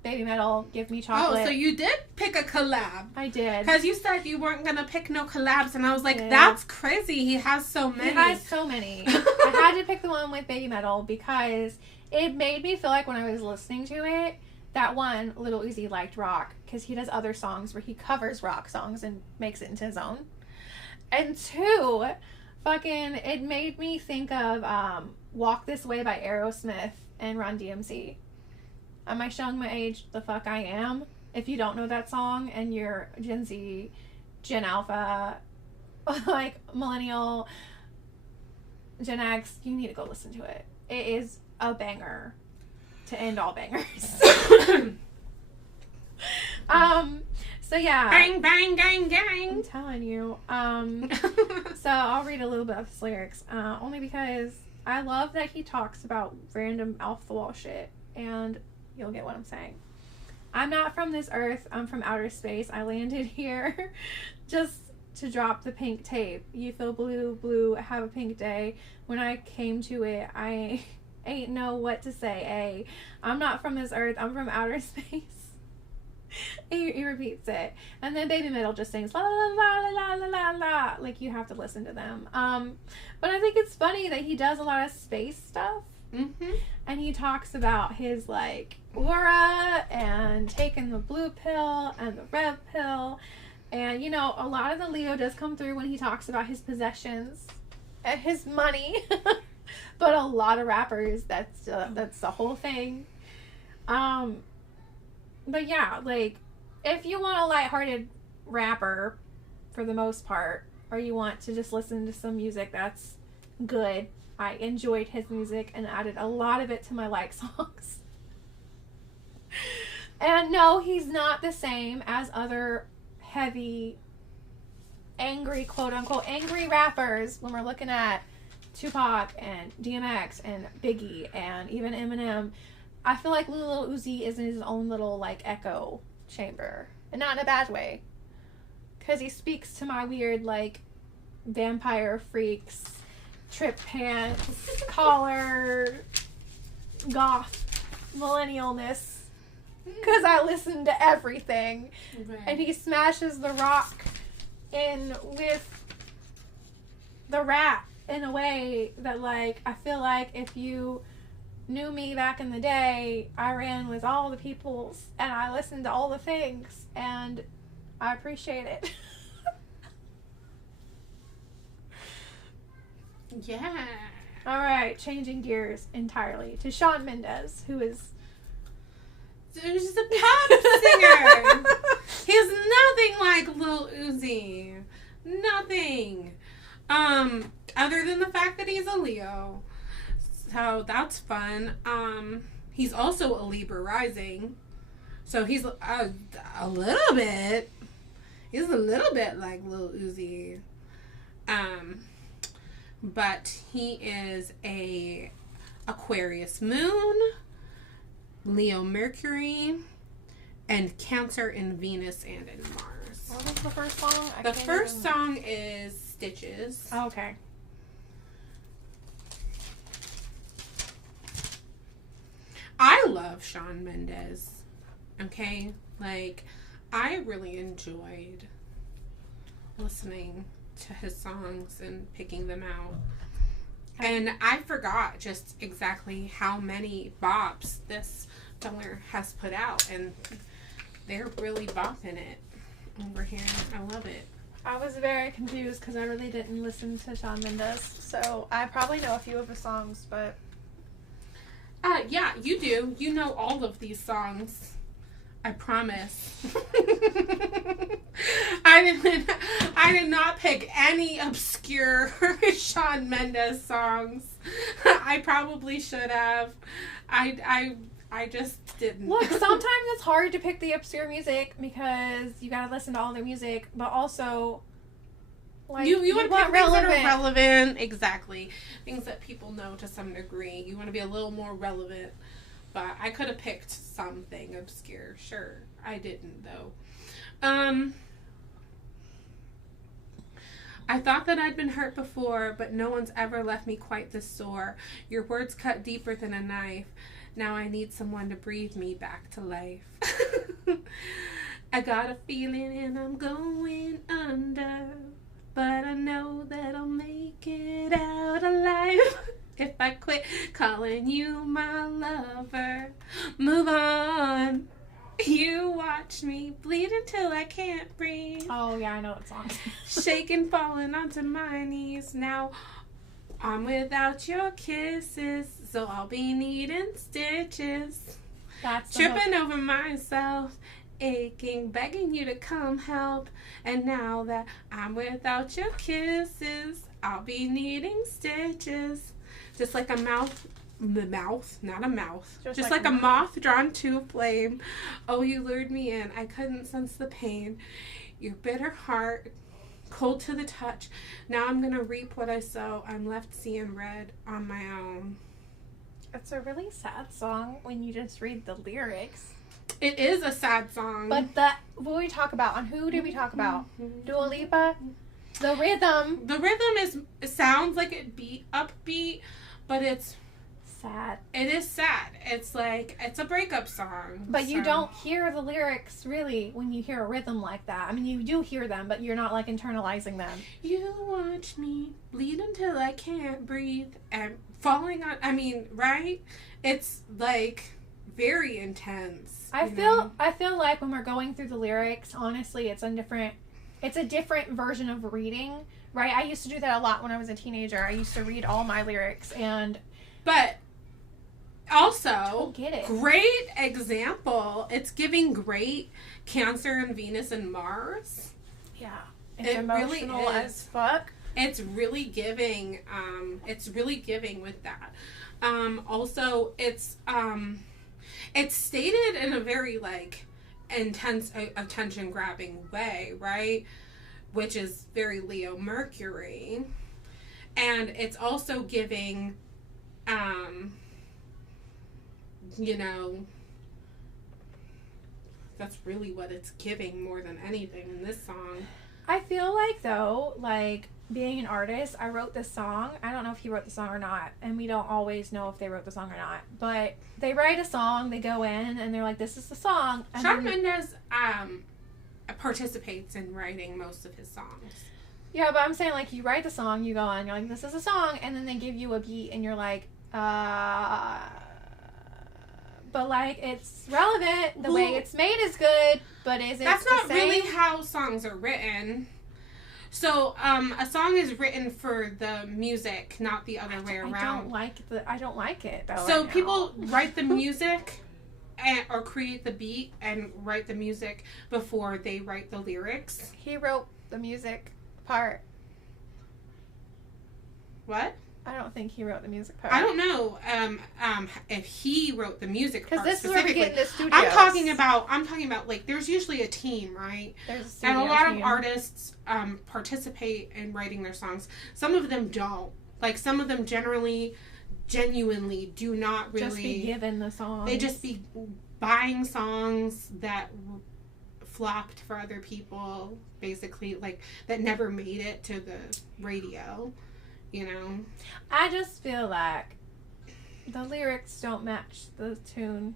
Give Me Chocolate. Oh, so you did pick a collab. I did. Because you said you weren't going to pick no collabs, and I was like, that's crazy. He has so many. I had to pick the one with Baby Metal because it made me feel like when I was listening to it, that one, Lil Uzi liked rock, because he does other songs where he covers rock songs and makes it into his own. And two, it made me think of Walk This Way by Aerosmith and Run DMC. Am I showing my age? The fuck I am. If you don't know that song and you're Gen Z, Gen Alpha, like Millennial, Gen X, you need to go listen to it. It is a banger to end all bangers. So yeah. Bang, bang, gang, gang. I'm telling you. So I'll read a little bit of his lyrics, only because I love that he talks about random off-the-wall shit, and you'll get what I'm saying. I'm not from this earth. I'm from outer space. I landed here just to drop the pink tape. You feel blue, have a pink day. When I came to it, I ain't know what to say. I'm not from this earth. I'm from outer space. He repeats it. And then Baby Metal just sings la la la la la la la. Like, you have to listen to them. But I think it's funny that he does a lot of space stuff. Mm-hmm. And he talks about his, like, aura and taking the blue pill and the red pill. And, you know, a lot of the Leo does come through when he talks about his possessions and his money. But a lot of rappers, that's the whole thing. But yeah, like, if you want a lighthearted rapper, for the most part, or you want to just listen to some music that's good, I enjoyed his music and added a lot of it to my like songs. And no, he's not the same as other heavy, angry, quote-unquote, angry rappers when we're looking at Tupac and DMX and Biggie and even Eminem. I feel like Lil Uzi is in his own little, like, echo chamber. And not in a bad way. Because he speaks to my weird, like, vampire freaks, trip pants, collar, goth, millennialness. Because I listen to everything. Right. And he smashes the rock in with the rap in a way that, like, I feel like if you knew me back in the day, I ran with all the peoples and I listened to all the things and I appreciate it. Yeah. Alright, changing gears entirely to Shawn Mendes, who is just a pop singer. He's nothing like Lil Uzi. Nothing. Other than the fact that he's a Leo. So that's fun. He's also a Libra rising. So he's a little bit. He's a little bit like Lil Uzi. But he is a Aquarius moon, Leo Mercury, and Cancer in Venus and in Mars. What was the first song? The first song is Stitches. Oh, okay. I love Shawn Mendes. Okay? Like, I really enjoyed listening to his songs and picking them out. And I forgot just exactly how many bops this fella has put out. And they're really bopping it over here. I love it. I was very confused because I really didn't listen to Shawn Mendes. So I probably know a few of his songs, but... yeah, you do. You know all of these songs. I promise. I did not pick any obscure Shawn Mendes songs. I probably should have. I just didn't. Look, sometimes it's hard to pick the obscure music because you gotta listen to all their music, but also like you want to pick things that are relevant. Exactly. Things that people know to some degree. You want to be a little more relevant. But I could have picked something obscure. Sure. I didn't, though. I thought that I'd been hurt before, but no one's ever left me quite this sore. Your words cut deeper than a knife. Now I need someone to breathe me back to life. I got a feeling and I'm going under, but I know that I'll make it out alive. If I quit calling you my lover, move on. You watch me bleed until I can't breathe. Oh, yeah, I know that song. Shaking, falling onto my knees. Now I'm without your kisses, so I'll be needing stitches. That's tripping over myself, aching, begging you to come help. And now that I'm without your kisses, I'll be needing stitches. Just like a moth, not a mouth. Just like a moth drawn to a flame. Oh, you lured me in. I couldn't sense the pain. Your bitter heart, cold to the touch. Now I'm going to reap what I sow. I'm left seeing red on my own. It's a really sad song when you just read the lyrics. It is a sad song. But what we talk about, on who did we talk about? Dua Lipa? The rhythm. The rhythm sounds like it upbeat, but it's sad. It is sad. It's like, it's a breakup song. But you don't hear the lyrics, really, when you hear a rhythm like that. I mean, you do hear them, but you're not, like, internalizing them. You watch me bleed until I can't breathe. And falling on, I mean, right? It's, like, very intense. I feel like when we're going through the lyrics, honestly, it's a different version of reading, right? I used to do that a lot when I was a teenager. I used to read all my lyrics, but also, get it. Great example. It's giving great Cancer and Venus and Mars. Yeah. It's emotional really as fuck. It's really giving. It's really giving with that. Also, it's stated in a very like intense, attention grabbing way, right? Which is very Leo Mercury, and it's also giving, you know, that's really what it's giving more than anything in this song. I feel like, though, like, being an artist, I wrote this song. I don't know if he wrote the song or not, and we don't always know if they wrote the song or not. But they write a song, they go in, and they're like, this is the song. Shawn Mendes participates in writing most of his songs. Yeah, but I'm saying, like, you write the song, you go on, you're like, this is a song, and then they give you a beat, and you're like, but, like, it's relevant. The way it's made is good, but is it That's not the same? really how songs are written. So, a song is written for the music, not the other way around. I don't like it, though. So, people write the music or create the beat and write the music before they write the lyrics. He wrote the music part. What? I don't think he wrote the music part. I don't know if he wrote the music part because this is where we get into studios. I'm talking about like there's usually a team, right? There's and a lot of artists participate in writing their songs. Some of them don't. Like some of them genuinely do not really just be given the songs. They just be buying songs that flopped for other people, basically, like that never made it to the radio. You know? I just feel like the lyrics don't match the tune.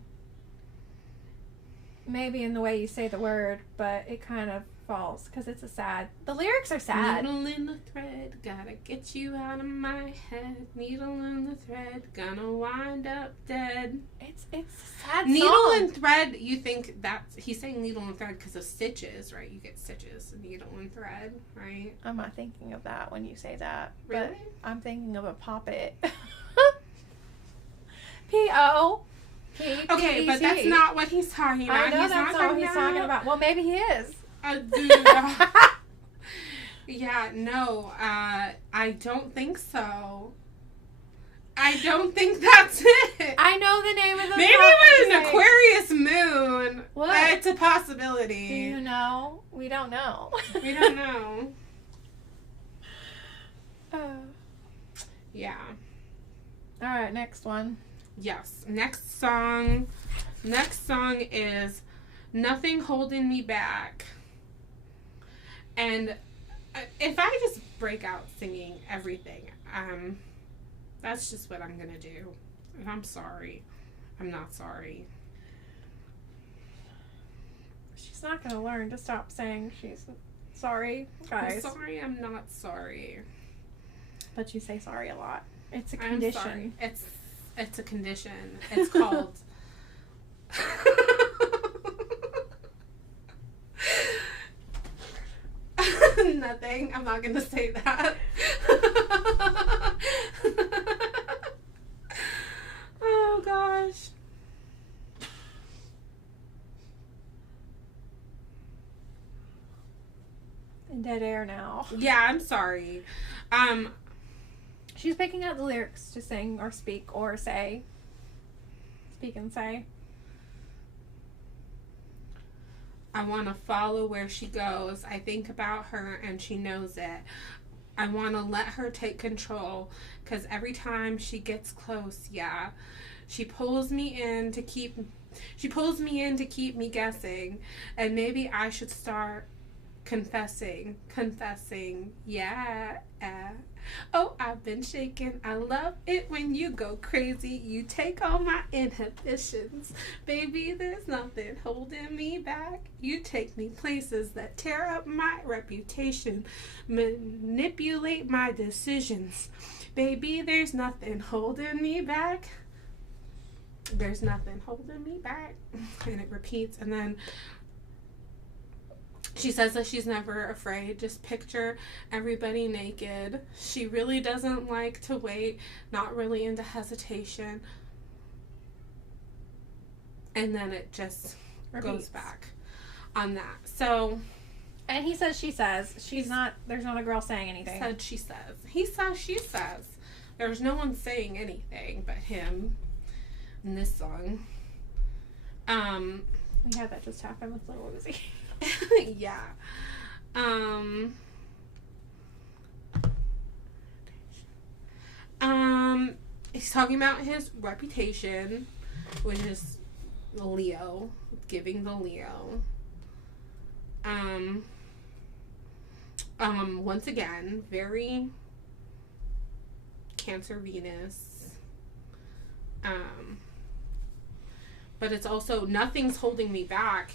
Maybe in the way you say the word, but it kind of falls because it's the lyrics are sad. Needle in the thread, gotta get you out of my head. Needle in the thread, gonna wind up dead. It's a sad needle song. and thread, you think that's he's saying needle and thread because of stitches, right? You get stitches, needle and thread, right? I'm not thinking of that when you say that. Really? But I'm thinking of a poppet. P-O. Okay, but that's not what he's talking about. I know that's not what he's talking about. Well, maybe he is. Yeah, no, I don't think so. I don't think that's it. I know the name of the Maybe it was an Aquarius moon. What? It's a possibility. Do you know? We don't know. We don't know. Yeah. All right, next one. Yes. Next song is Nothing Holding Me Back. And if I just break out singing everything, that's just what I'm going to do. And I'm sorry. I'm not sorry. She's not going to learn to stop saying she's sorry, guys. I'm sorry, I'm not sorry. But you say sorry a lot. It's a condition. I'm sorry. It's a condition. It's called... Nothing. I'm not going to say that. Oh, gosh. In dead air now. Yeah, I'm sorry. She's picking out the lyrics to sing or speak or say. Speak and say. I want to follow where she goes. I think about her and she knows it. I want to let her take control because every time she gets close, yeah, she pulls me in to keep me guessing, and maybe I should start confessing, yeah. Oh, I've been shaking. I love it when you go crazy. You take all my inhibitions. Baby, there's nothing holding me back. You take me places that tear up my reputation. Manipulate my decisions. Baby, there's nothing holding me back. There's nothing holding me back. And it repeats, and then she says that she's never afraid. Just picture everybody naked. She really doesn't like to wait. Not really into hesitation. And then it just goes back on that. So And he says, she says. There's not a girl saying anything. Said, she says. He says, she says. There's no one saying anything but him in this song. We had that just happen with Lil Uzi. Yeah. He's talking about his reputation, which is Leo, giving the Leo. Once again, very Cancer Venus. But it's also nothing's holding me back.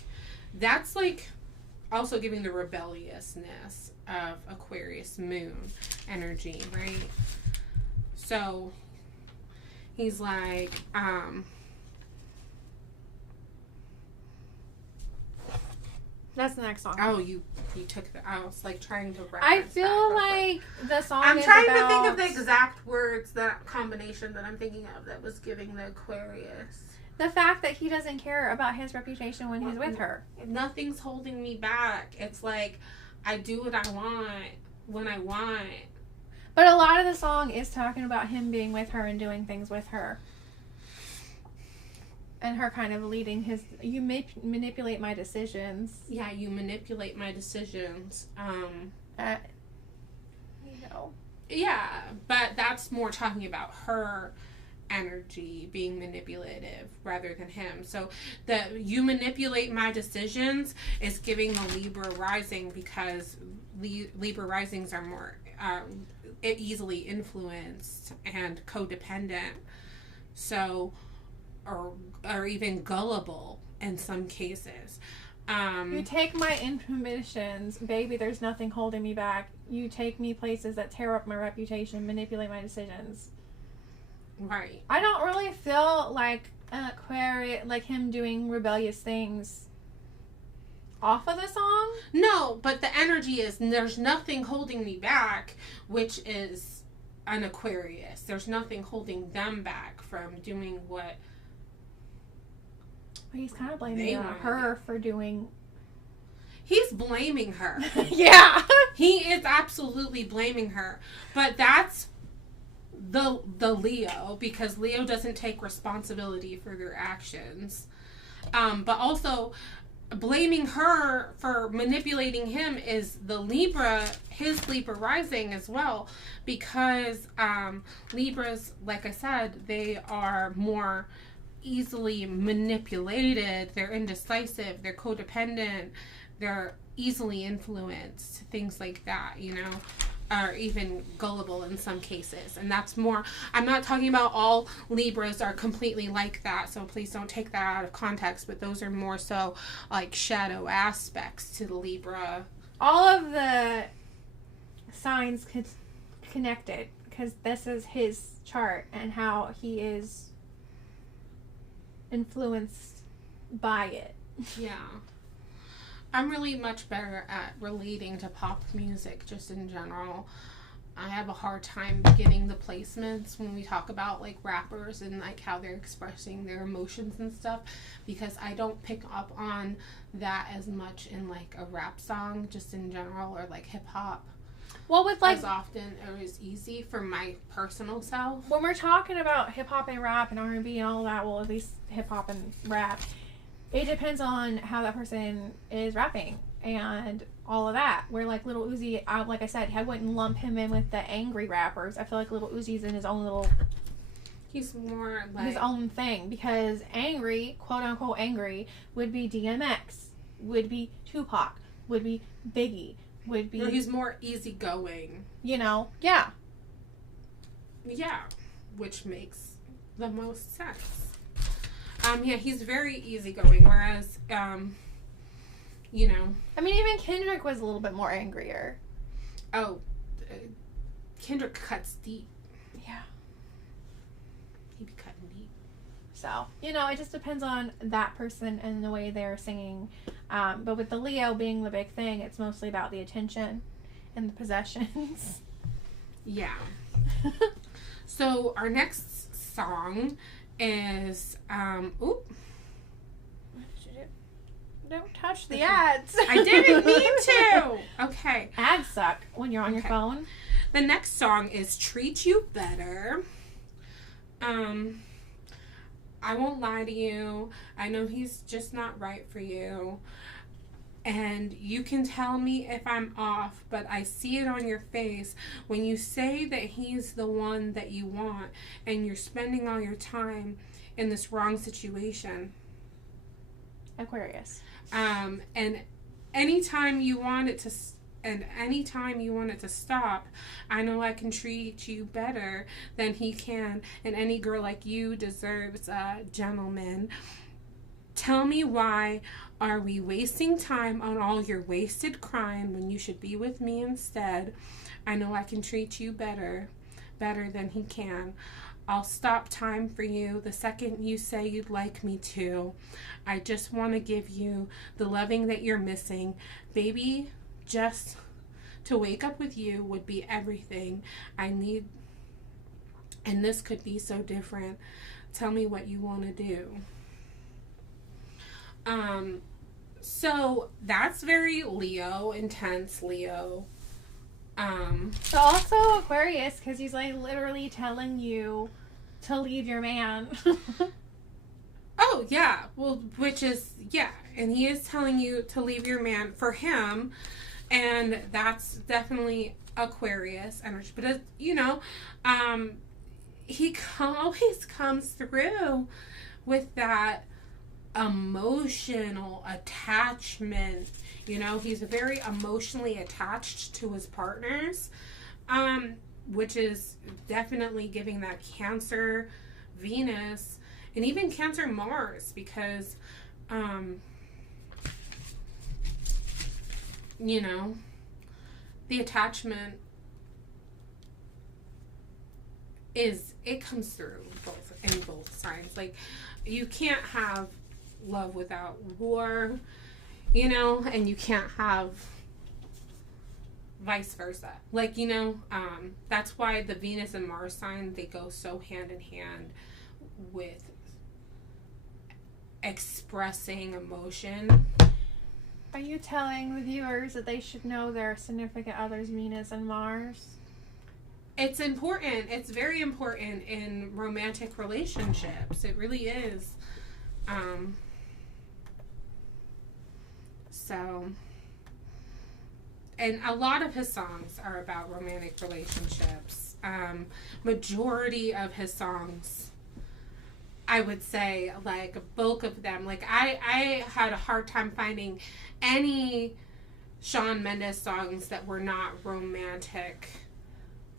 That's like also giving the rebelliousness of Aquarius moon energy, right? So he's like, that's the next song. Oh, you took the. I was like trying to. I feel like the song. I'm trying to think of the exact words, that combination that I'm thinking of that was giving the Aquarius. The fact that he doesn't care about his reputation when he's with her. Nothing's holding me back. It's like I do what I want when I want. But a lot of the song is talking about him being with her and doing things with her. And her kind of leading his... You manipulate my decisions. Yeah, you manipulate my decisions. Yeah, but that's more talking about her energy being manipulative rather than him. So you manipulate my decisions is giving the Libra rising, because Libra risings are more easily influenced and codependent. So... Or even gullible in some cases. You take my inhibitions, baby, there's nothing holding me back. You take me places that tear up my reputation, manipulate my decisions. Right. I don't really feel like an Aquarius, like him doing rebellious things off of the song. No, but the energy is, there's nothing holding me back, which is an Aquarius. There's nothing holding them back from doing what... But he's kind of blaming her for doing... He's blaming her. Yeah. He is absolutely blaming her. But that's the Leo, because Leo doesn't take responsibility for their actions. But also, blaming her for manipulating him is the Libra, his Libra rising as well. Because Libras, like I said, they are more... easily manipulated, they're indecisive, they're codependent, they're easily influenced, things like that, or even gullible in some cases. And that's more, I'm not talking about all Libras are completely like that, so please don't take that out of context, but those are more so like shadow aspects to the Libra. All of the signs connected, because this is his chart and how he is influenced by it. Yeah. I'm really much better at relating to pop music just in general. I have a hard time getting the placements when we talk about like rappers and like how they're expressing their emotions and stuff, because I don't pick up on that as much in like a rap song just in general, or like hip hop. Well, with like... as often or as easy for my personal self. When we're talking about hip-hop and rap and R&B and all that, well, at least hip-hop and rap, it depends on how that person is rapping and all of that. Where, like, Lil Uzi, like I said, I wouldn't lump him in with the angry rappers. I feel like Lil Uzi's in his own little... He's more like... his own thing. Because angry, quote-unquote angry, would be DMX, would be Tupac, would be Biggie, would be... Or he's more easygoing. Yeah. Yeah, which makes the most sense. Yeah, he's very easygoing, whereas, I mean, even Kendrick was a little bit more angrier. Oh, Kendrick cuts deep. Yeah. He be cutting deep. So, it just depends on that person and the way they're singing. But with the Leo being the big thing, it's mostly about the attention and the possessions. Yeah. So, our next song is, What did you do? Don't touch the ads. I didn't mean to. Okay. Ads suck when you're on your phone. The next song is Treat You Better. I won't lie to you. I know he's just not right for you. And you can tell me if I'm off, but I see it on your face when you say that he's the one that you want and you're spending all your time in this wrong situation. Aquarius. And anytime you want it to stop, I know I can treat you better than he can, and any girl like you deserves a gentleman. Tell me, why are we wasting time on all your wasted crying when you should be with me instead? I know I can treat you better than he can. I'll stop time for you the second you say you'd like me to. I just want to give you the loving that you're missing. Baby, just to wake up with you would be everything I need. And this could be so different. Tell me what you want to do. So that's very Leo, intense Leo. But also Aquarius, because he's like literally telling you to leave your man. Oh, yeah. Well, which is, yeah. And he is telling you to leave your man for him. And that's definitely Aquarius energy. But, he always comes through with that emotional attachment. He's very emotionally attached to his partners. Which is definitely giving that Cancer, Venus, and even Cancer, Mars, because, the attachment it comes through in both signs. Like, you can't have love without war, and you can't have vice versa. Like, that's why the Venus and Mars sign, they go so hand in hand with expressing emotion. Are you telling the viewers that they should know their significant other's Venus and Mars? It's important. It's very important in romantic relationships. It really is. And a lot of his songs are about romantic relationships. Majority of his songs, I would say, like, a bulk of them. Like, I had a hard time finding any Shawn Mendes songs that were not romantic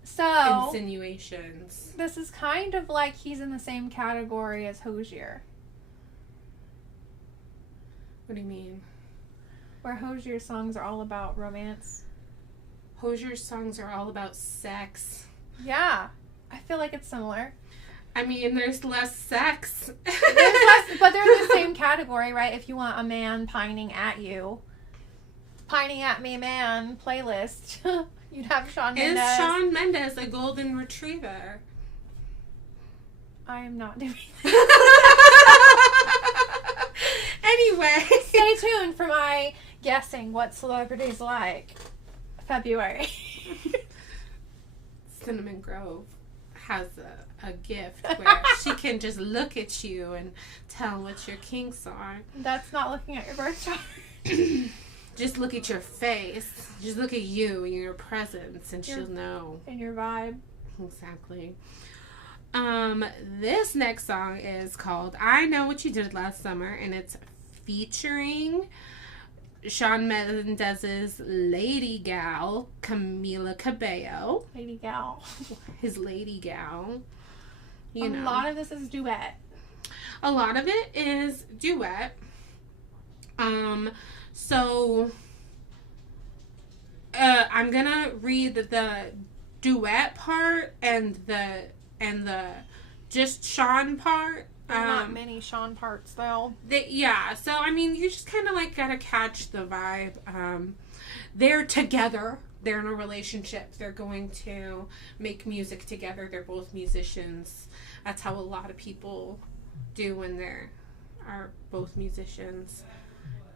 insinuations. This is kind of like he's in the same category as Hozier. What do you mean? Where Hozier's songs are all about romance. Hozier's songs are all about sex. Yeah. I feel like it's similar. I mean, there's less sex. But they're in the same category, right? If you want a man pining at you. Pining at me, man playlist. You'd have Shawn Mendes. Is Shawn Mendes a golden retriever? I am not doing that. Anyway. Stay tuned for my guessing what celebrities like. February. CinnamonGrove has a gift where she can just look at you and tell what your kinks are. That's not looking at your birth chart. Just look at your face. Just look at you and your presence, and she'll know. And your vibe. Exactly. This next song is called I Know What You Did Last Summer, and it's featuring Shawn Mendes' lady gal, Camila Cabello. Lady gal. His lady gal. A lot of this is duet. A lot of it is duet. So I'm gonna read the duet part and the just Shawn part. Not many Shawn parts though. Yeah, so I mean, you just kind of like gotta catch the vibe. They're together. They're in a relationship. They're going to make music together. They're both musicians. That's how a lot of people do when they are both musicians.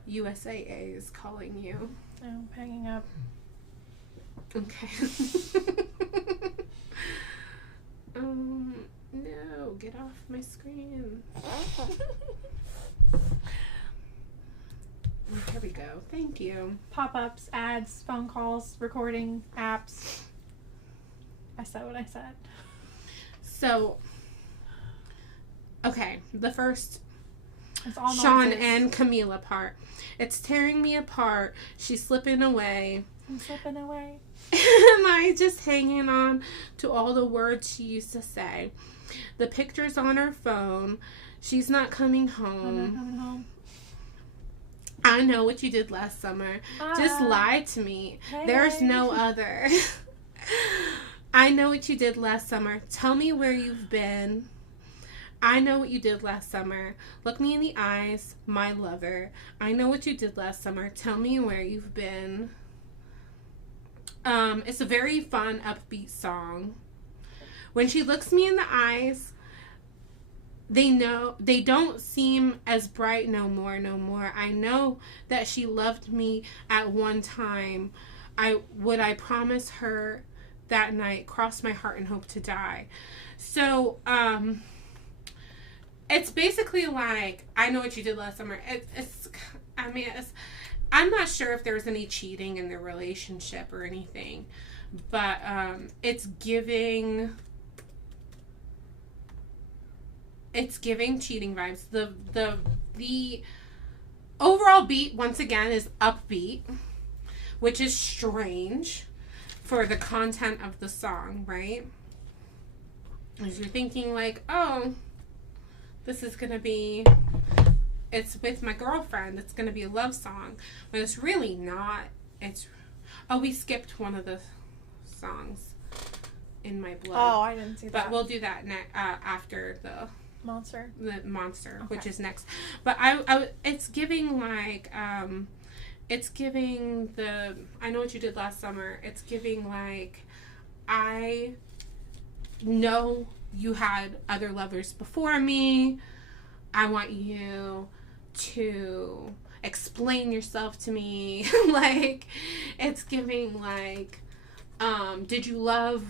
USAA is calling you. Oh, I'm hanging up. Okay. No, get off my screen. Here we go. Thank you. Pop-ups, ads, phone calls, recording, apps. I said what I said. So, okay, the first it's all Shawn nonsense. and Camila part. It's tearing me apart. She's slipping away. I'm slipping away. Am I just hanging on to all the words she used to say? The pictures on her phone. She's not coming home. I'm not coming home. I know what you did last summer. Just lie to me. Hey. There's no other. I know what you did last summer. Tell me where you've been. I know what you did last summer. Look me in the eyes, my lover. I know what you did last summer. Tell me where you've been. It's a very fun, upbeat song. When she looks me in the eyes, they don't seem as bright no more. I know that she loved me at one time. I promise her that night, cross my heart and hope to die. So, it's basically like, I know what you did last summer. I'm not sure if there's any cheating in their relationship or anything, but it's giving cheating vibes. The overall beat, once again, is upbeat, which is strange for the content of the song, right? As you're thinking like, oh, this is gonna be, it's with my girlfriend, it's gonna be a love song, but it's really not. We skipped one of the songs, In My Blood. Oh, I didn't see that. But we'll do that after the Monster, okay. Which is next. But it's giving like, it's giving the, I know what you did last summer. It's giving like, I know you had other lovers before me. I want you to explain yourself to me. Like, it's giving like, did you love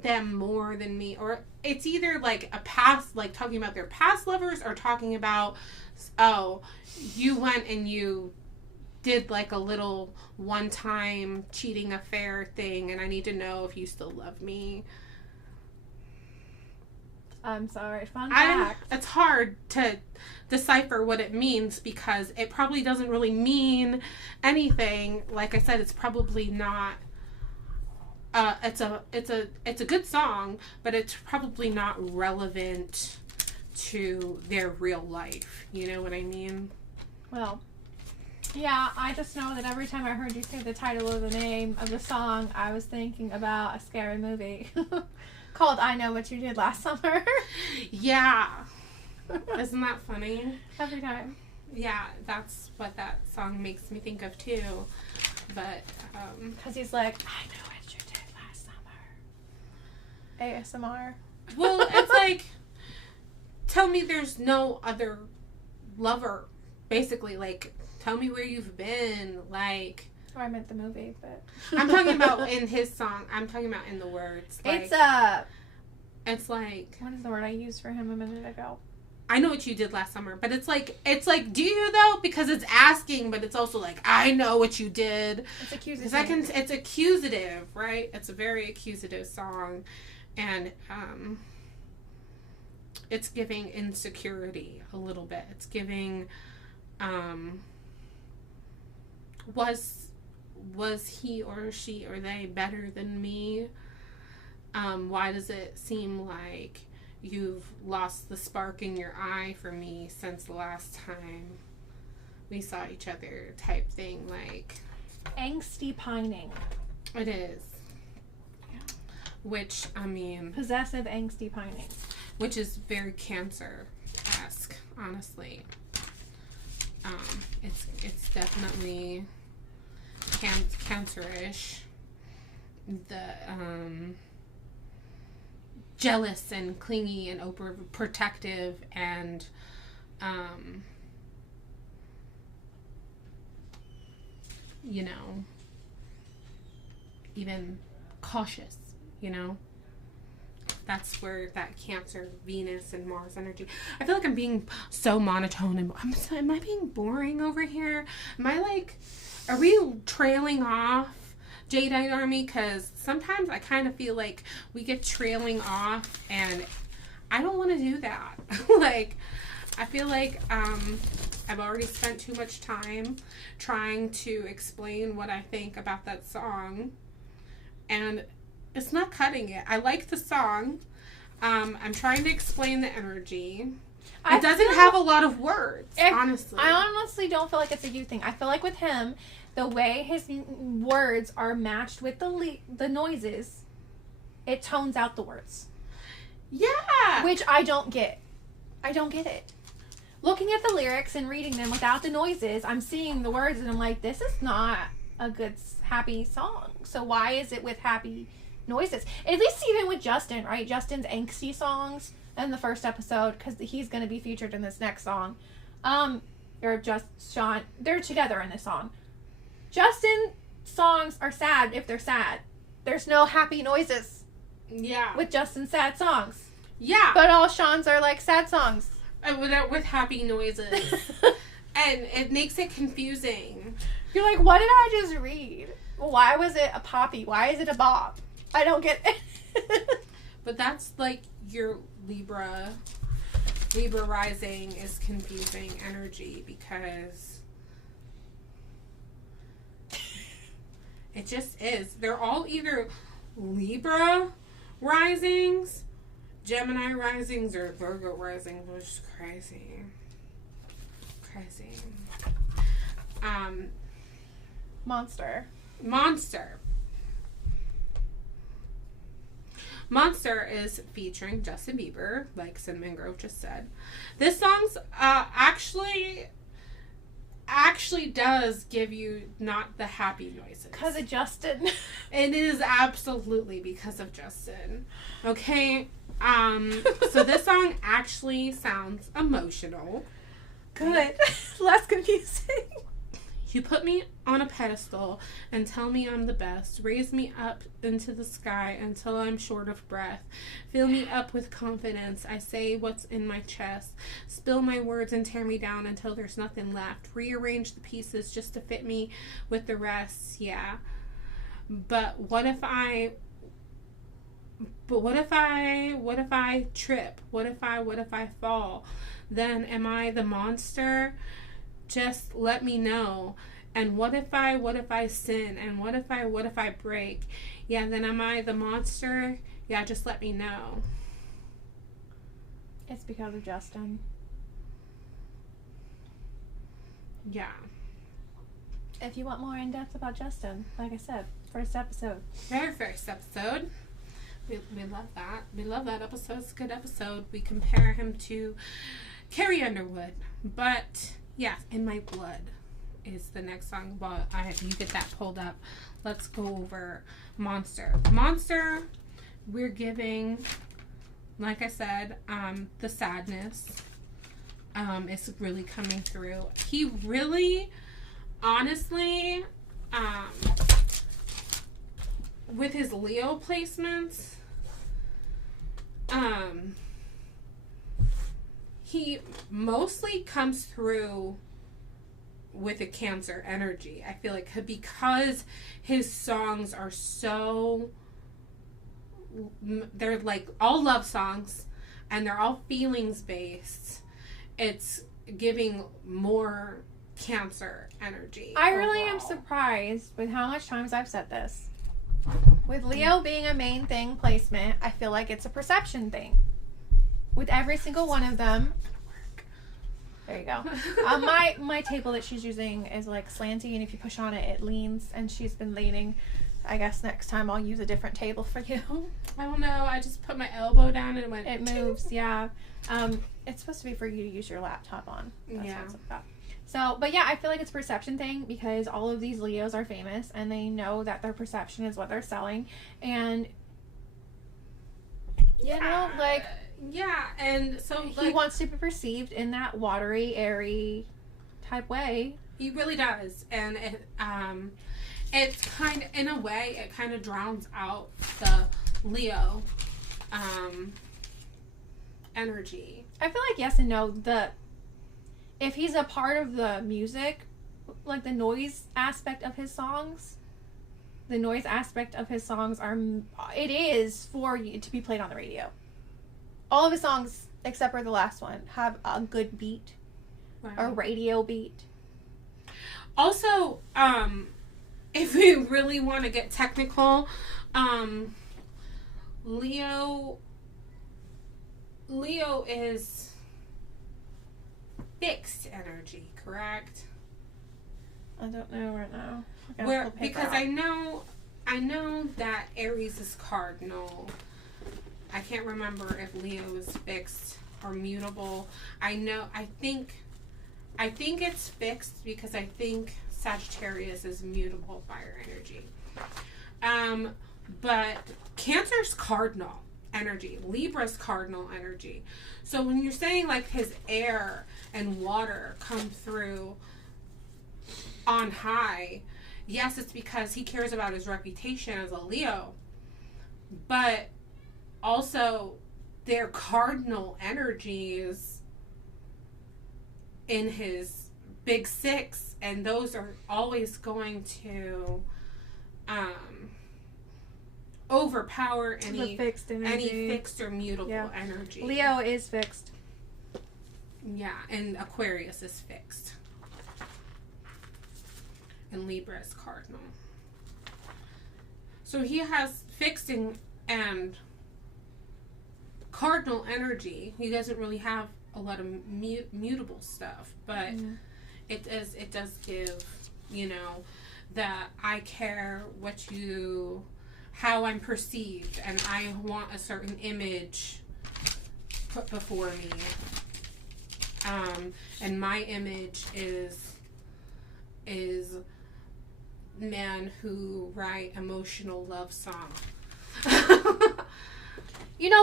them more than me? Or it's either like a past, like talking about their past lovers, or talking about, oh, you went and you did like a little one-time cheating affair thing, and I need to know if you still love me. I'm sorry. Fun fact. It's hard to decipher what it means, because it probably doesn't really mean anything. Like I said, it's probably not. It's a good song, but it's probably not relevant to their real life. You know what I mean? Well, yeah, I just know that every time I heard you say the title of the name of the song, I was thinking about a scary movie called I Know What You Did Last Summer. Yeah. Isn't that funny? Every time. Yeah, that's what that song makes me think of too. But, because he's like, I know what you did last summer. ASMR. Well, it's like, tell me there's no other lover. Basically, like, tell me where you've been. Like, Oh, I meant the movie, but I'm talking about in his song. I'm talking about in the words. Like, it's like, what is the word I used for him a minute ago? I know what you did last summer, but it's like, do you though? Because it's asking, but it's also like, I know what you did. It's accusative. It's accusative, right? It's a very accusative song, and it's giving insecurity a little bit. It's giving, was he or she or they better than me? Why does it seem like you've lost the spark in your eye for me since the last time we saw each other, type thing? Like, angsty pining. It is. Yeah. Which, I mean, possessive angsty pining. Which is very Cancer-esque, honestly. It's definitely Cancer-ish. The, jealous and clingy and overprotective and you know, even cautious, you know. That's where that Cancer, Venus, and Mars energy. I feel like I'm being so monotone and am I being boring over here? Am I like, are we trailing off Jadeite Army? Because sometimes I kind of feel like we get trailing off, and I don't want to do that. Like, I feel like I've already spent too much time trying to explain what I think about that song, and it's not cutting it. I like the song. I'm trying to explain the energy. It doesn't have a lot of words, honestly. I honestly don't feel like it's a you thing. I feel like with him, the way his words are matched with the noises, it tones out the words. Yeah. Which I don't get. I don't get it. Looking at the lyrics and reading them without the noises, I'm seeing the words and I'm like, this is not a good, happy song. So why is it with happy noises? At least even with Justin, right? Justin's angsty songs in the first episode, because he's going to be featured in this next song. Or just Shawn, they're together in this song. Justin songs are sad if they're sad. There's no happy noises. Yeah. With Justin's sad songs. Yeah. But all Shawn's are like sad songs. With happy noises. And it makes it confusing. You're like, what did I just read? Why was it a poppy? Why is it a bop? I don't get it. But that's like your Libra rising is confusing energy, because it just is. They're all either Libra risings, Gemini risings, or Virgo risings, which is crazy. Crazy. Monster is featuring Justin Bieber, like CinnamonGrove just said. This song's actually does give you not the happy noises. Because of Justin. It is absolutely because of Justin. Okay? So this song actually sounds emotional. Good. Less confusing. You put me on a pedestal and tell me I'm the best. Raise me up into the sky until I'm short of breath. Fill me up with confidence. I say what's in my chest. Spill my words and tear me down until there's nothing left. Rearrange the pieces just to fit me with the rest. Yeah. But what if I trip? What if I fall? Then am I the monster? Just let me know. And what if I sin? And what if I break? Yeah, then am I the monster? Yeah, just let me know. It's because of Justin. Yeah. If you want more in depth about Justin, like I said, first episode. Very first episode. We love that. We love that episode. It's a good episode. We compare him to Carrie Underwood. But yeah, In My Blood is the next song. Well, you get that pulled up. Let's go over Monster. Monster, we're giving, like I said, the sadness. It's really coming through. He really, honestly, with his Leo placements, he mostly comes through with a Cancer energy. I feel like because his songs are so, they're like all love songs and they're all feelings based, it's giving more Cancer energy. I really am surprised with how much times I've said this. With Leo being a main thing placement, I feel like it's a perception thing. With every single one of them. There you go. My table that she's using is like slanty, and if you push on it, it leans, and she's been leaning. I guess next time I'll use a different table for you. I don't know. I just put my elbow down and it went. It moves, yeah. It's supposed to be for you to use your laptop on. That's yeah. what it's about. So, but yeah, I feel like it's a perception thing because all of these Leos are famous and they know that their perception is what they're selling. And, you know, like... Yeah, and so... He wants to be perceived in that watery, airy type way. He really does. And it's kind of, in a way, it kind of drowns out the Leo energy. I feel like yes and no. If he's a part of the music, like the noise aspect of his songs, it is for you to be played on the radio. All of his songs, except for the last one, have a good beat, a radio beat. Also, if we really want to get technical, Leo is fixed energy, correct? I don't know right now. Because I know that Aries is cardinal. I can't remember if Leo is fixed or mutable. I think it's fixed because I think Sagittarius is mutable fire energy. But Cancer's cardinal energy. Libra's cardinal energy. So when you're saying like his air and water come through on high, yes, it's because he cares about his reputation as a Leo. But also their cardinal energies in his big six, and those are always going to overpower any fixed or mutable energy. Leo is fixed. Yeah, and Aquarius is fixed. And Libra is cardinal. So he has fixed and cardinal energy. He doesn't really have a lot of mutable stuff, but it does give, that I care how I'm perceived, and I want a certain image put before me. And my image is man who write emotional love song.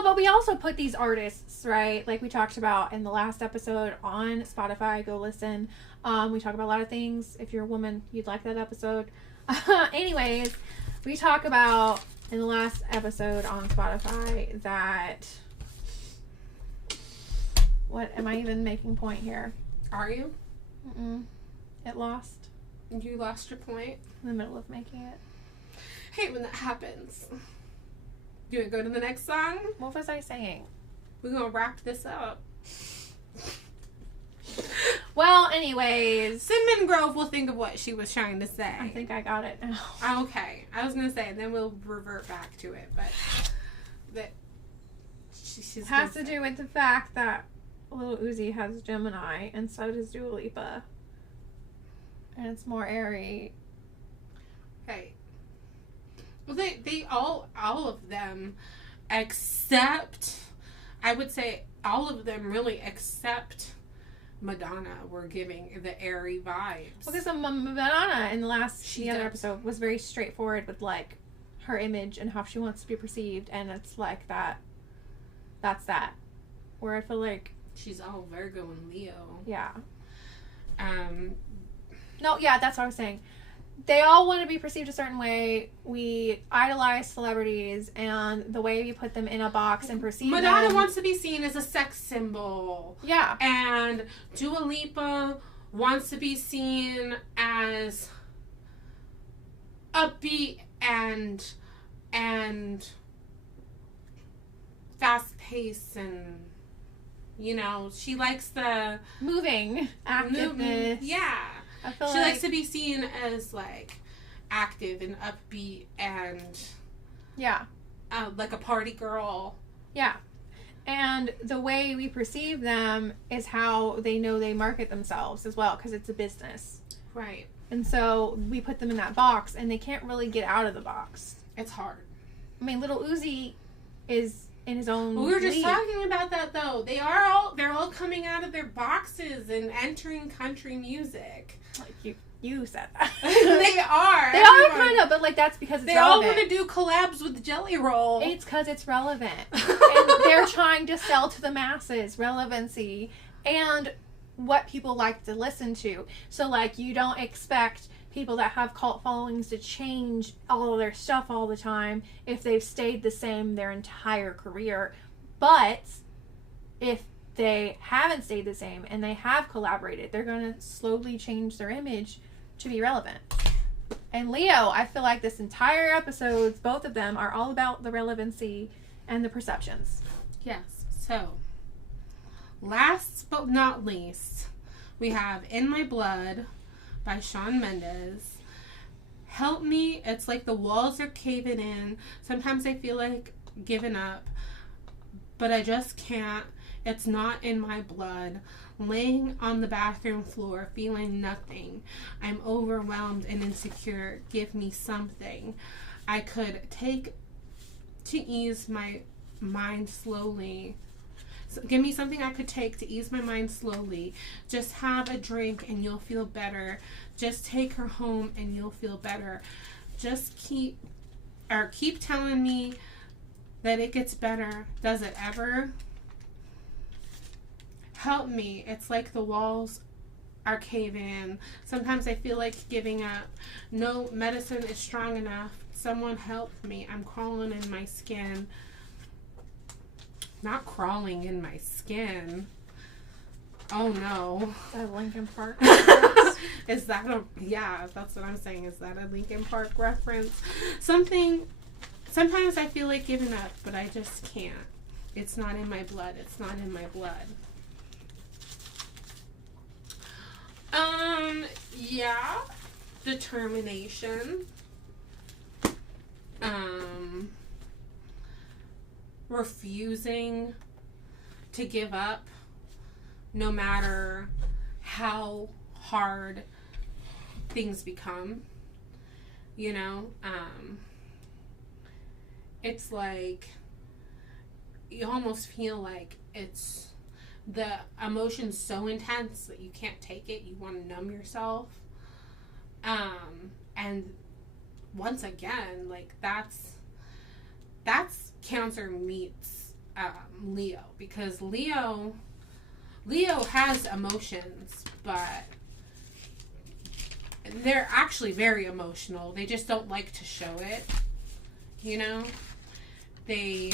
But we also put these artists, right? Like we talked about in the last episode on Spotify. Go listen. We talk about a lot of things. If you're a woman, you'd like that episode. Anyways, we talk about in the last episode on Spotify that... What am I even making point here? Are you? It lost. You lost your point? In the middle of making it. Hate when that happens. You want to go to the next song? What was I saying? We're going to wrap this up. Well, anyways. CinnamonGrove will think of what she was trying to say. I think I got it now. Okay. I was going to say, and then we'll revert back to it. But that it has to do with the fact that Lil Uzi has Gemini, and so does Dua Lipa. And it's more airy. Hey. Well, they all of them, except, I would say all of them really except Madonna were giving the airy vibes. Well, because Madonna in the other episode was very straightforward with like her image and how she wants to be perceived, and it's like that. That's that. Where I feel like she's all Virgo and Leo. Yeah. No, yeah, that's what I was saying. They all want to be perceived a certain way. We idolize celebrities, and the way we put them in a box and perceive Madonna wants to be seen as a sex symbol. Yeah. And Dua Lipa wants to be seen as upbeat and fast paced, and she likes the moving activeness. Yeah. She likes to be seen as like active and upbeat and like a party girl. Yeah. And the way we perceive them is how they know they market themselves as well, because it's a business. Right. And so we put them in that box, and they can't really get out of the box. It's hard. I mean, Lil Uzi is in his own we were just talking about that, though. They're all coming out of their boxes and entering country music. Like you said that. They are. They are kind of, but like that's because it's relevant. They all want to do collabs with Jelly Roll. It's because it's relevant. And they're trying to sell to the masses relevancy. And what people like to listen to. So, like, you don't expect people that have cult followings to change all of their stuff all the time if they've stayed the same their entire career. But if they haven't stayed the same and they have collaborated, they're going to slowly change their image to be relevant. And Leo, I feel like this entire episodes, both of them, are all about the relevancy and the perceptions. Yes. So, last but not least, we have In My Blood by Shawn Mendes. Help me. It's like the walls are caving in. Sometimes I feel like giving up, but I just can't. It's not in my blood. Laying on the bathroom floor, feeling nothing. I'm overwhelmed and insecure. Give me something I could take to ease my mind slowly. So give me something I could take to ease my mind slowly. Just have a drink and you'll feel better. Just take her home and you'll feel better. Just keep telling me that it gets better. Does it ever? Help me. It's like the walls are caving in. Sometimes I feel like giving up. No medicine is strong enough. Someone help me. I'm crawling in my skin. Not crawling in my skin. Oh no. Is that a Linkin Park? Is that a... Yeah, that's what I'm saying. Is that a Linkin Park reference? Sometimes I feel like giving up, but I just can't. It's not in my blood. It's not in my blood. Yeah. Determination. Refusing to give up no matter how hard things become. You know, it's like you almost feel like it's the emotion's so intense that you can't take it. You want to numb yourself. And once again, like that's Cancer meets Leo, because Leo has emotions, but they're actually very emotional. They just don't like to show it. You know? They're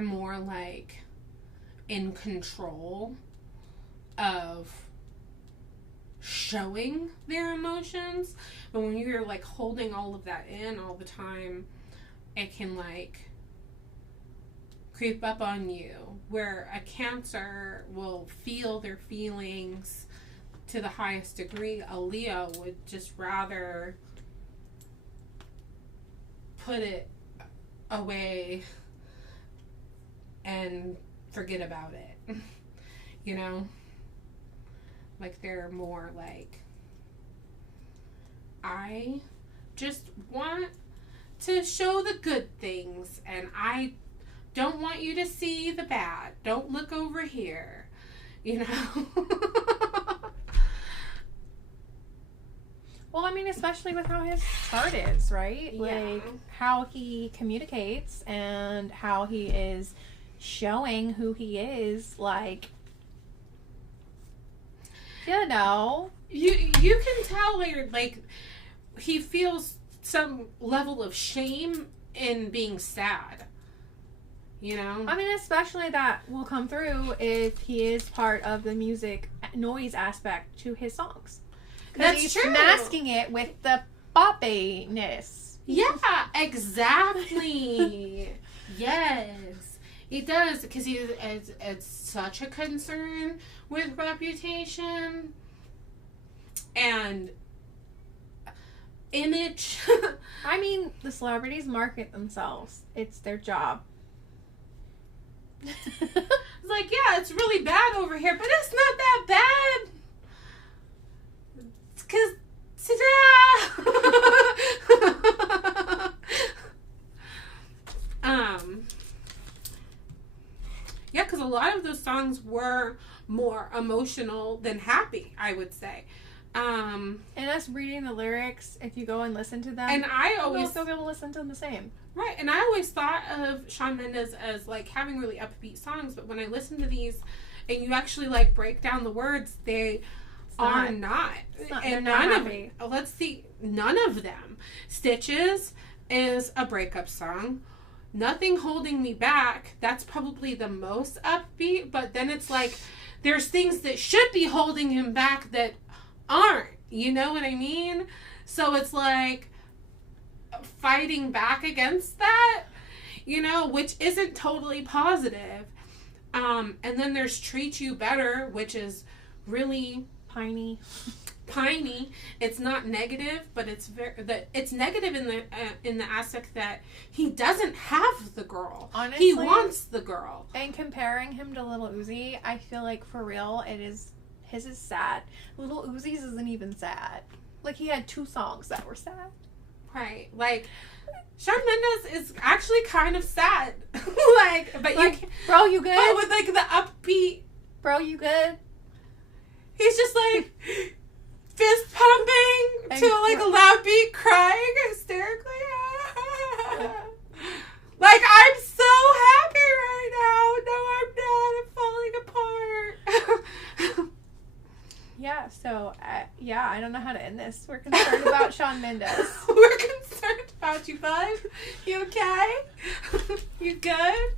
more like in control of showing their emotions. But when you're like holding all of that in all the time, it can like creep up on you. Where a Cancer will feel their feelings to the highest degree, a Leo would just rather put it away and forget about it. You know? Like they're more like, I just want to show the good things and I don't want you to see the bad. Don't look over here. You know? Well, I mean, especially with how his chart is, right? Yeah. Like how he communicates and how he is showing who he is, like, you know, you can tell like he feels some level of shame in being sad. You know? I mean, especially that will come through if he is part of the music noise aspect to his songs. That's he's true. Masking it with the poppiness. Yeah, exactly. Yes. He does, because it's such a concern with reputation and image. I mean, the celebrities market themselves. It's their job. It's like, yeah, it's really bad over here, but it's not that bad. It's because, ta-da! Yeah, because a lot of those songs were more emotional than happy, I would say. And us reading the lyrics, if you go and listen to them, and I always you'll be able to listen to them the same. Right, and I always thought of Shawn Mendes as like having really upbeat songs, but when I listen to these and you actually like break down the words, they are not. And none of them. Stitches is a breakup song. Nothing Holding Me Back, that's probably the most upbeat, but then it's like there's things that should be holding him back that aren't. You know what I mean? So it's like fighting back against that, you know, which isn't totally positive. And then there's Treat You Better, which is really piney. It's not negative, but it's it's negative in the aspect that he doesn't have the girl. Honestly, he wants the girl. And comparing him to Lil Uzi, I feel like for real, his is sad. Lil Uzi's isn't even sad. Like, he had 2 songs that were sad. Right. Like, Shawn Mendes is actually kind of sad. Bro, you good? But with, like, the upbeat... Bro, you good? He's just, like, fist pumping to, like, a loud beat, crying hysterically. Like, I'm so happy right now. No, I'm not. I'm falling apart. Yeah, so, I don't know how to end this. We're concerned about Shawn Mendes. We're concerned about you, bud. You okay? You good?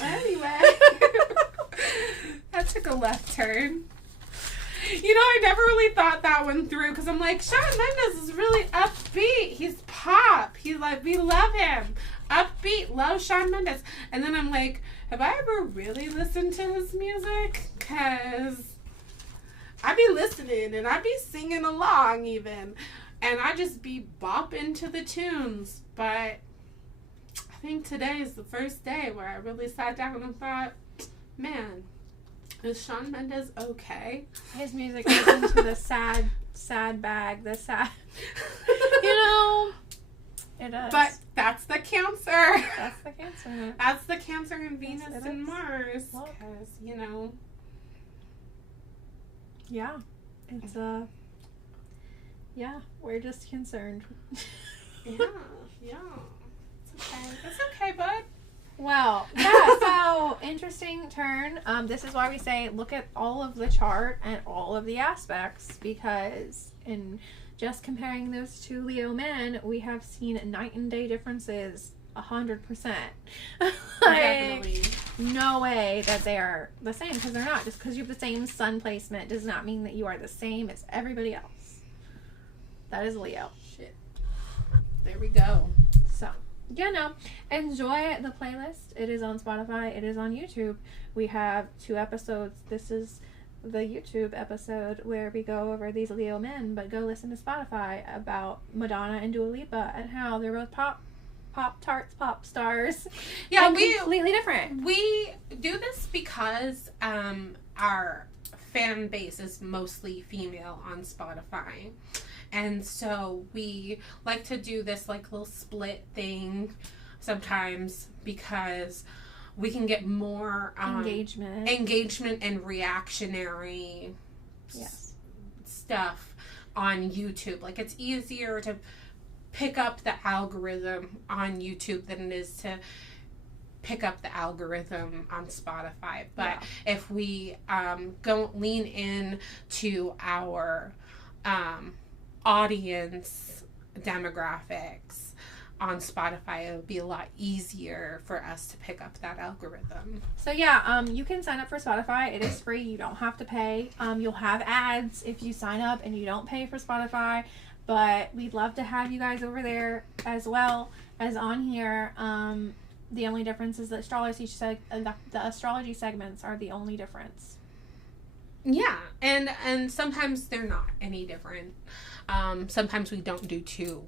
Anyway. That took a left turn. You know, I never really thought that one through, because I'm like, Shawn Mendes is really upbeat. He's pop. He's like, we love him. Upbeat, love Shawn Mendes. And then I'm like, have I ever really listened to his music? Because I be listening and I be singing along even. And I just be bopping to the tunes. But I think today is the first day where I really sat down and thought, man, is Shawn Mendes okay? His music goes into the sad bag, the sad, you know, it does. But that's the Cancer. That's the Cancer. That's the Cancer in Venus and Mars. Because, you know. Yeah. It's, yeah, we're just concerned. Yeah. It's okay. It's okay, bud. Well, yeah, so interesting turn. This is why we say look at all of the chart and all of the aspects, because in just comparing those 2 Leo men, we have seen night and day differences 100%. Definitely. No way that they are the same, because they're not. Just because you have the same sun placement does not mean that you are the same as everybody else. That is Leo. Shit. There we go. So, enjoy the playlist. It is on Spotify. It is on YouTube. We have 2 episodes. This is the YouTube episode where we go over these Leo men, but go listen to Spotify about Madonna and Dua Lipa and how they're both pop stars. Yeah, and completely different. We do this because our fan base is mostly female on Spotify. And so we like to do this like little split thing sometimes because we can get more engagement and reactionary stuff on YouTube. Like, it's easier to pick up the algorithm on YouTube than it is to pick up the algorithm on Spotify. But if we don't lean in to our audience demographics on Spotify, it would be a lot easier for us to pick up that algorithm. So you can sign up for Spotify. It is free. You don't have to pay. You'll have ads if you sign up and you don't pay for Spotify, but we'd love to have you guys over there as well as on here. The only difference is the astrology segments are the only difference. Yeah, and sometimes they're not any different. Sometimes we don't do 2.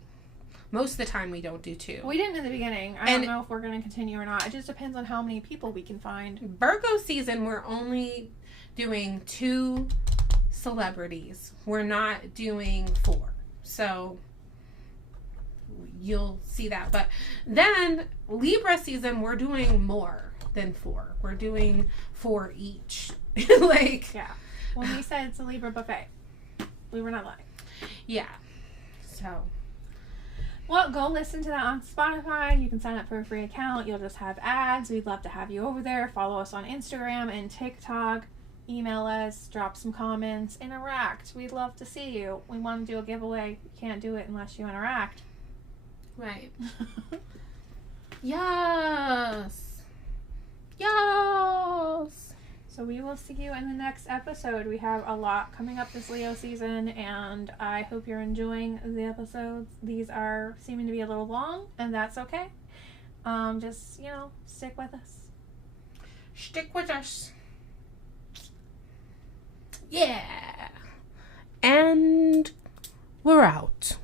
Most of the time we don't do 2. We didn't in the beginning. I don't know if we're going to continue or not. It just depends on how many people we can find. Virgo season, we're only doing 2 celebrities. We're not doing 4. So you'll see that. But then Libra season, we're doing more than 4. We're doing 4 each. Like, yeah. When we said it's a Libra buffet, we were not lying. Yeah. So, well, go listen to that on Spotify. You can sign up for a free account. You'll just have ads. We'd love to have you over there. Follow us on Instagram and TikTok. Email us. Drop some comments. Interact. We'd love to see you. We want to do a giveaway. You can't do it unless you interact. right. Yes. Yes. So we will see you in the next episode. We have a lot coming up this Leo season, and I hope you're enjoying the episodes. These are seeming to be a little long, and that's okay. Just, stick with us. Stick with us. Yeah. And we're out.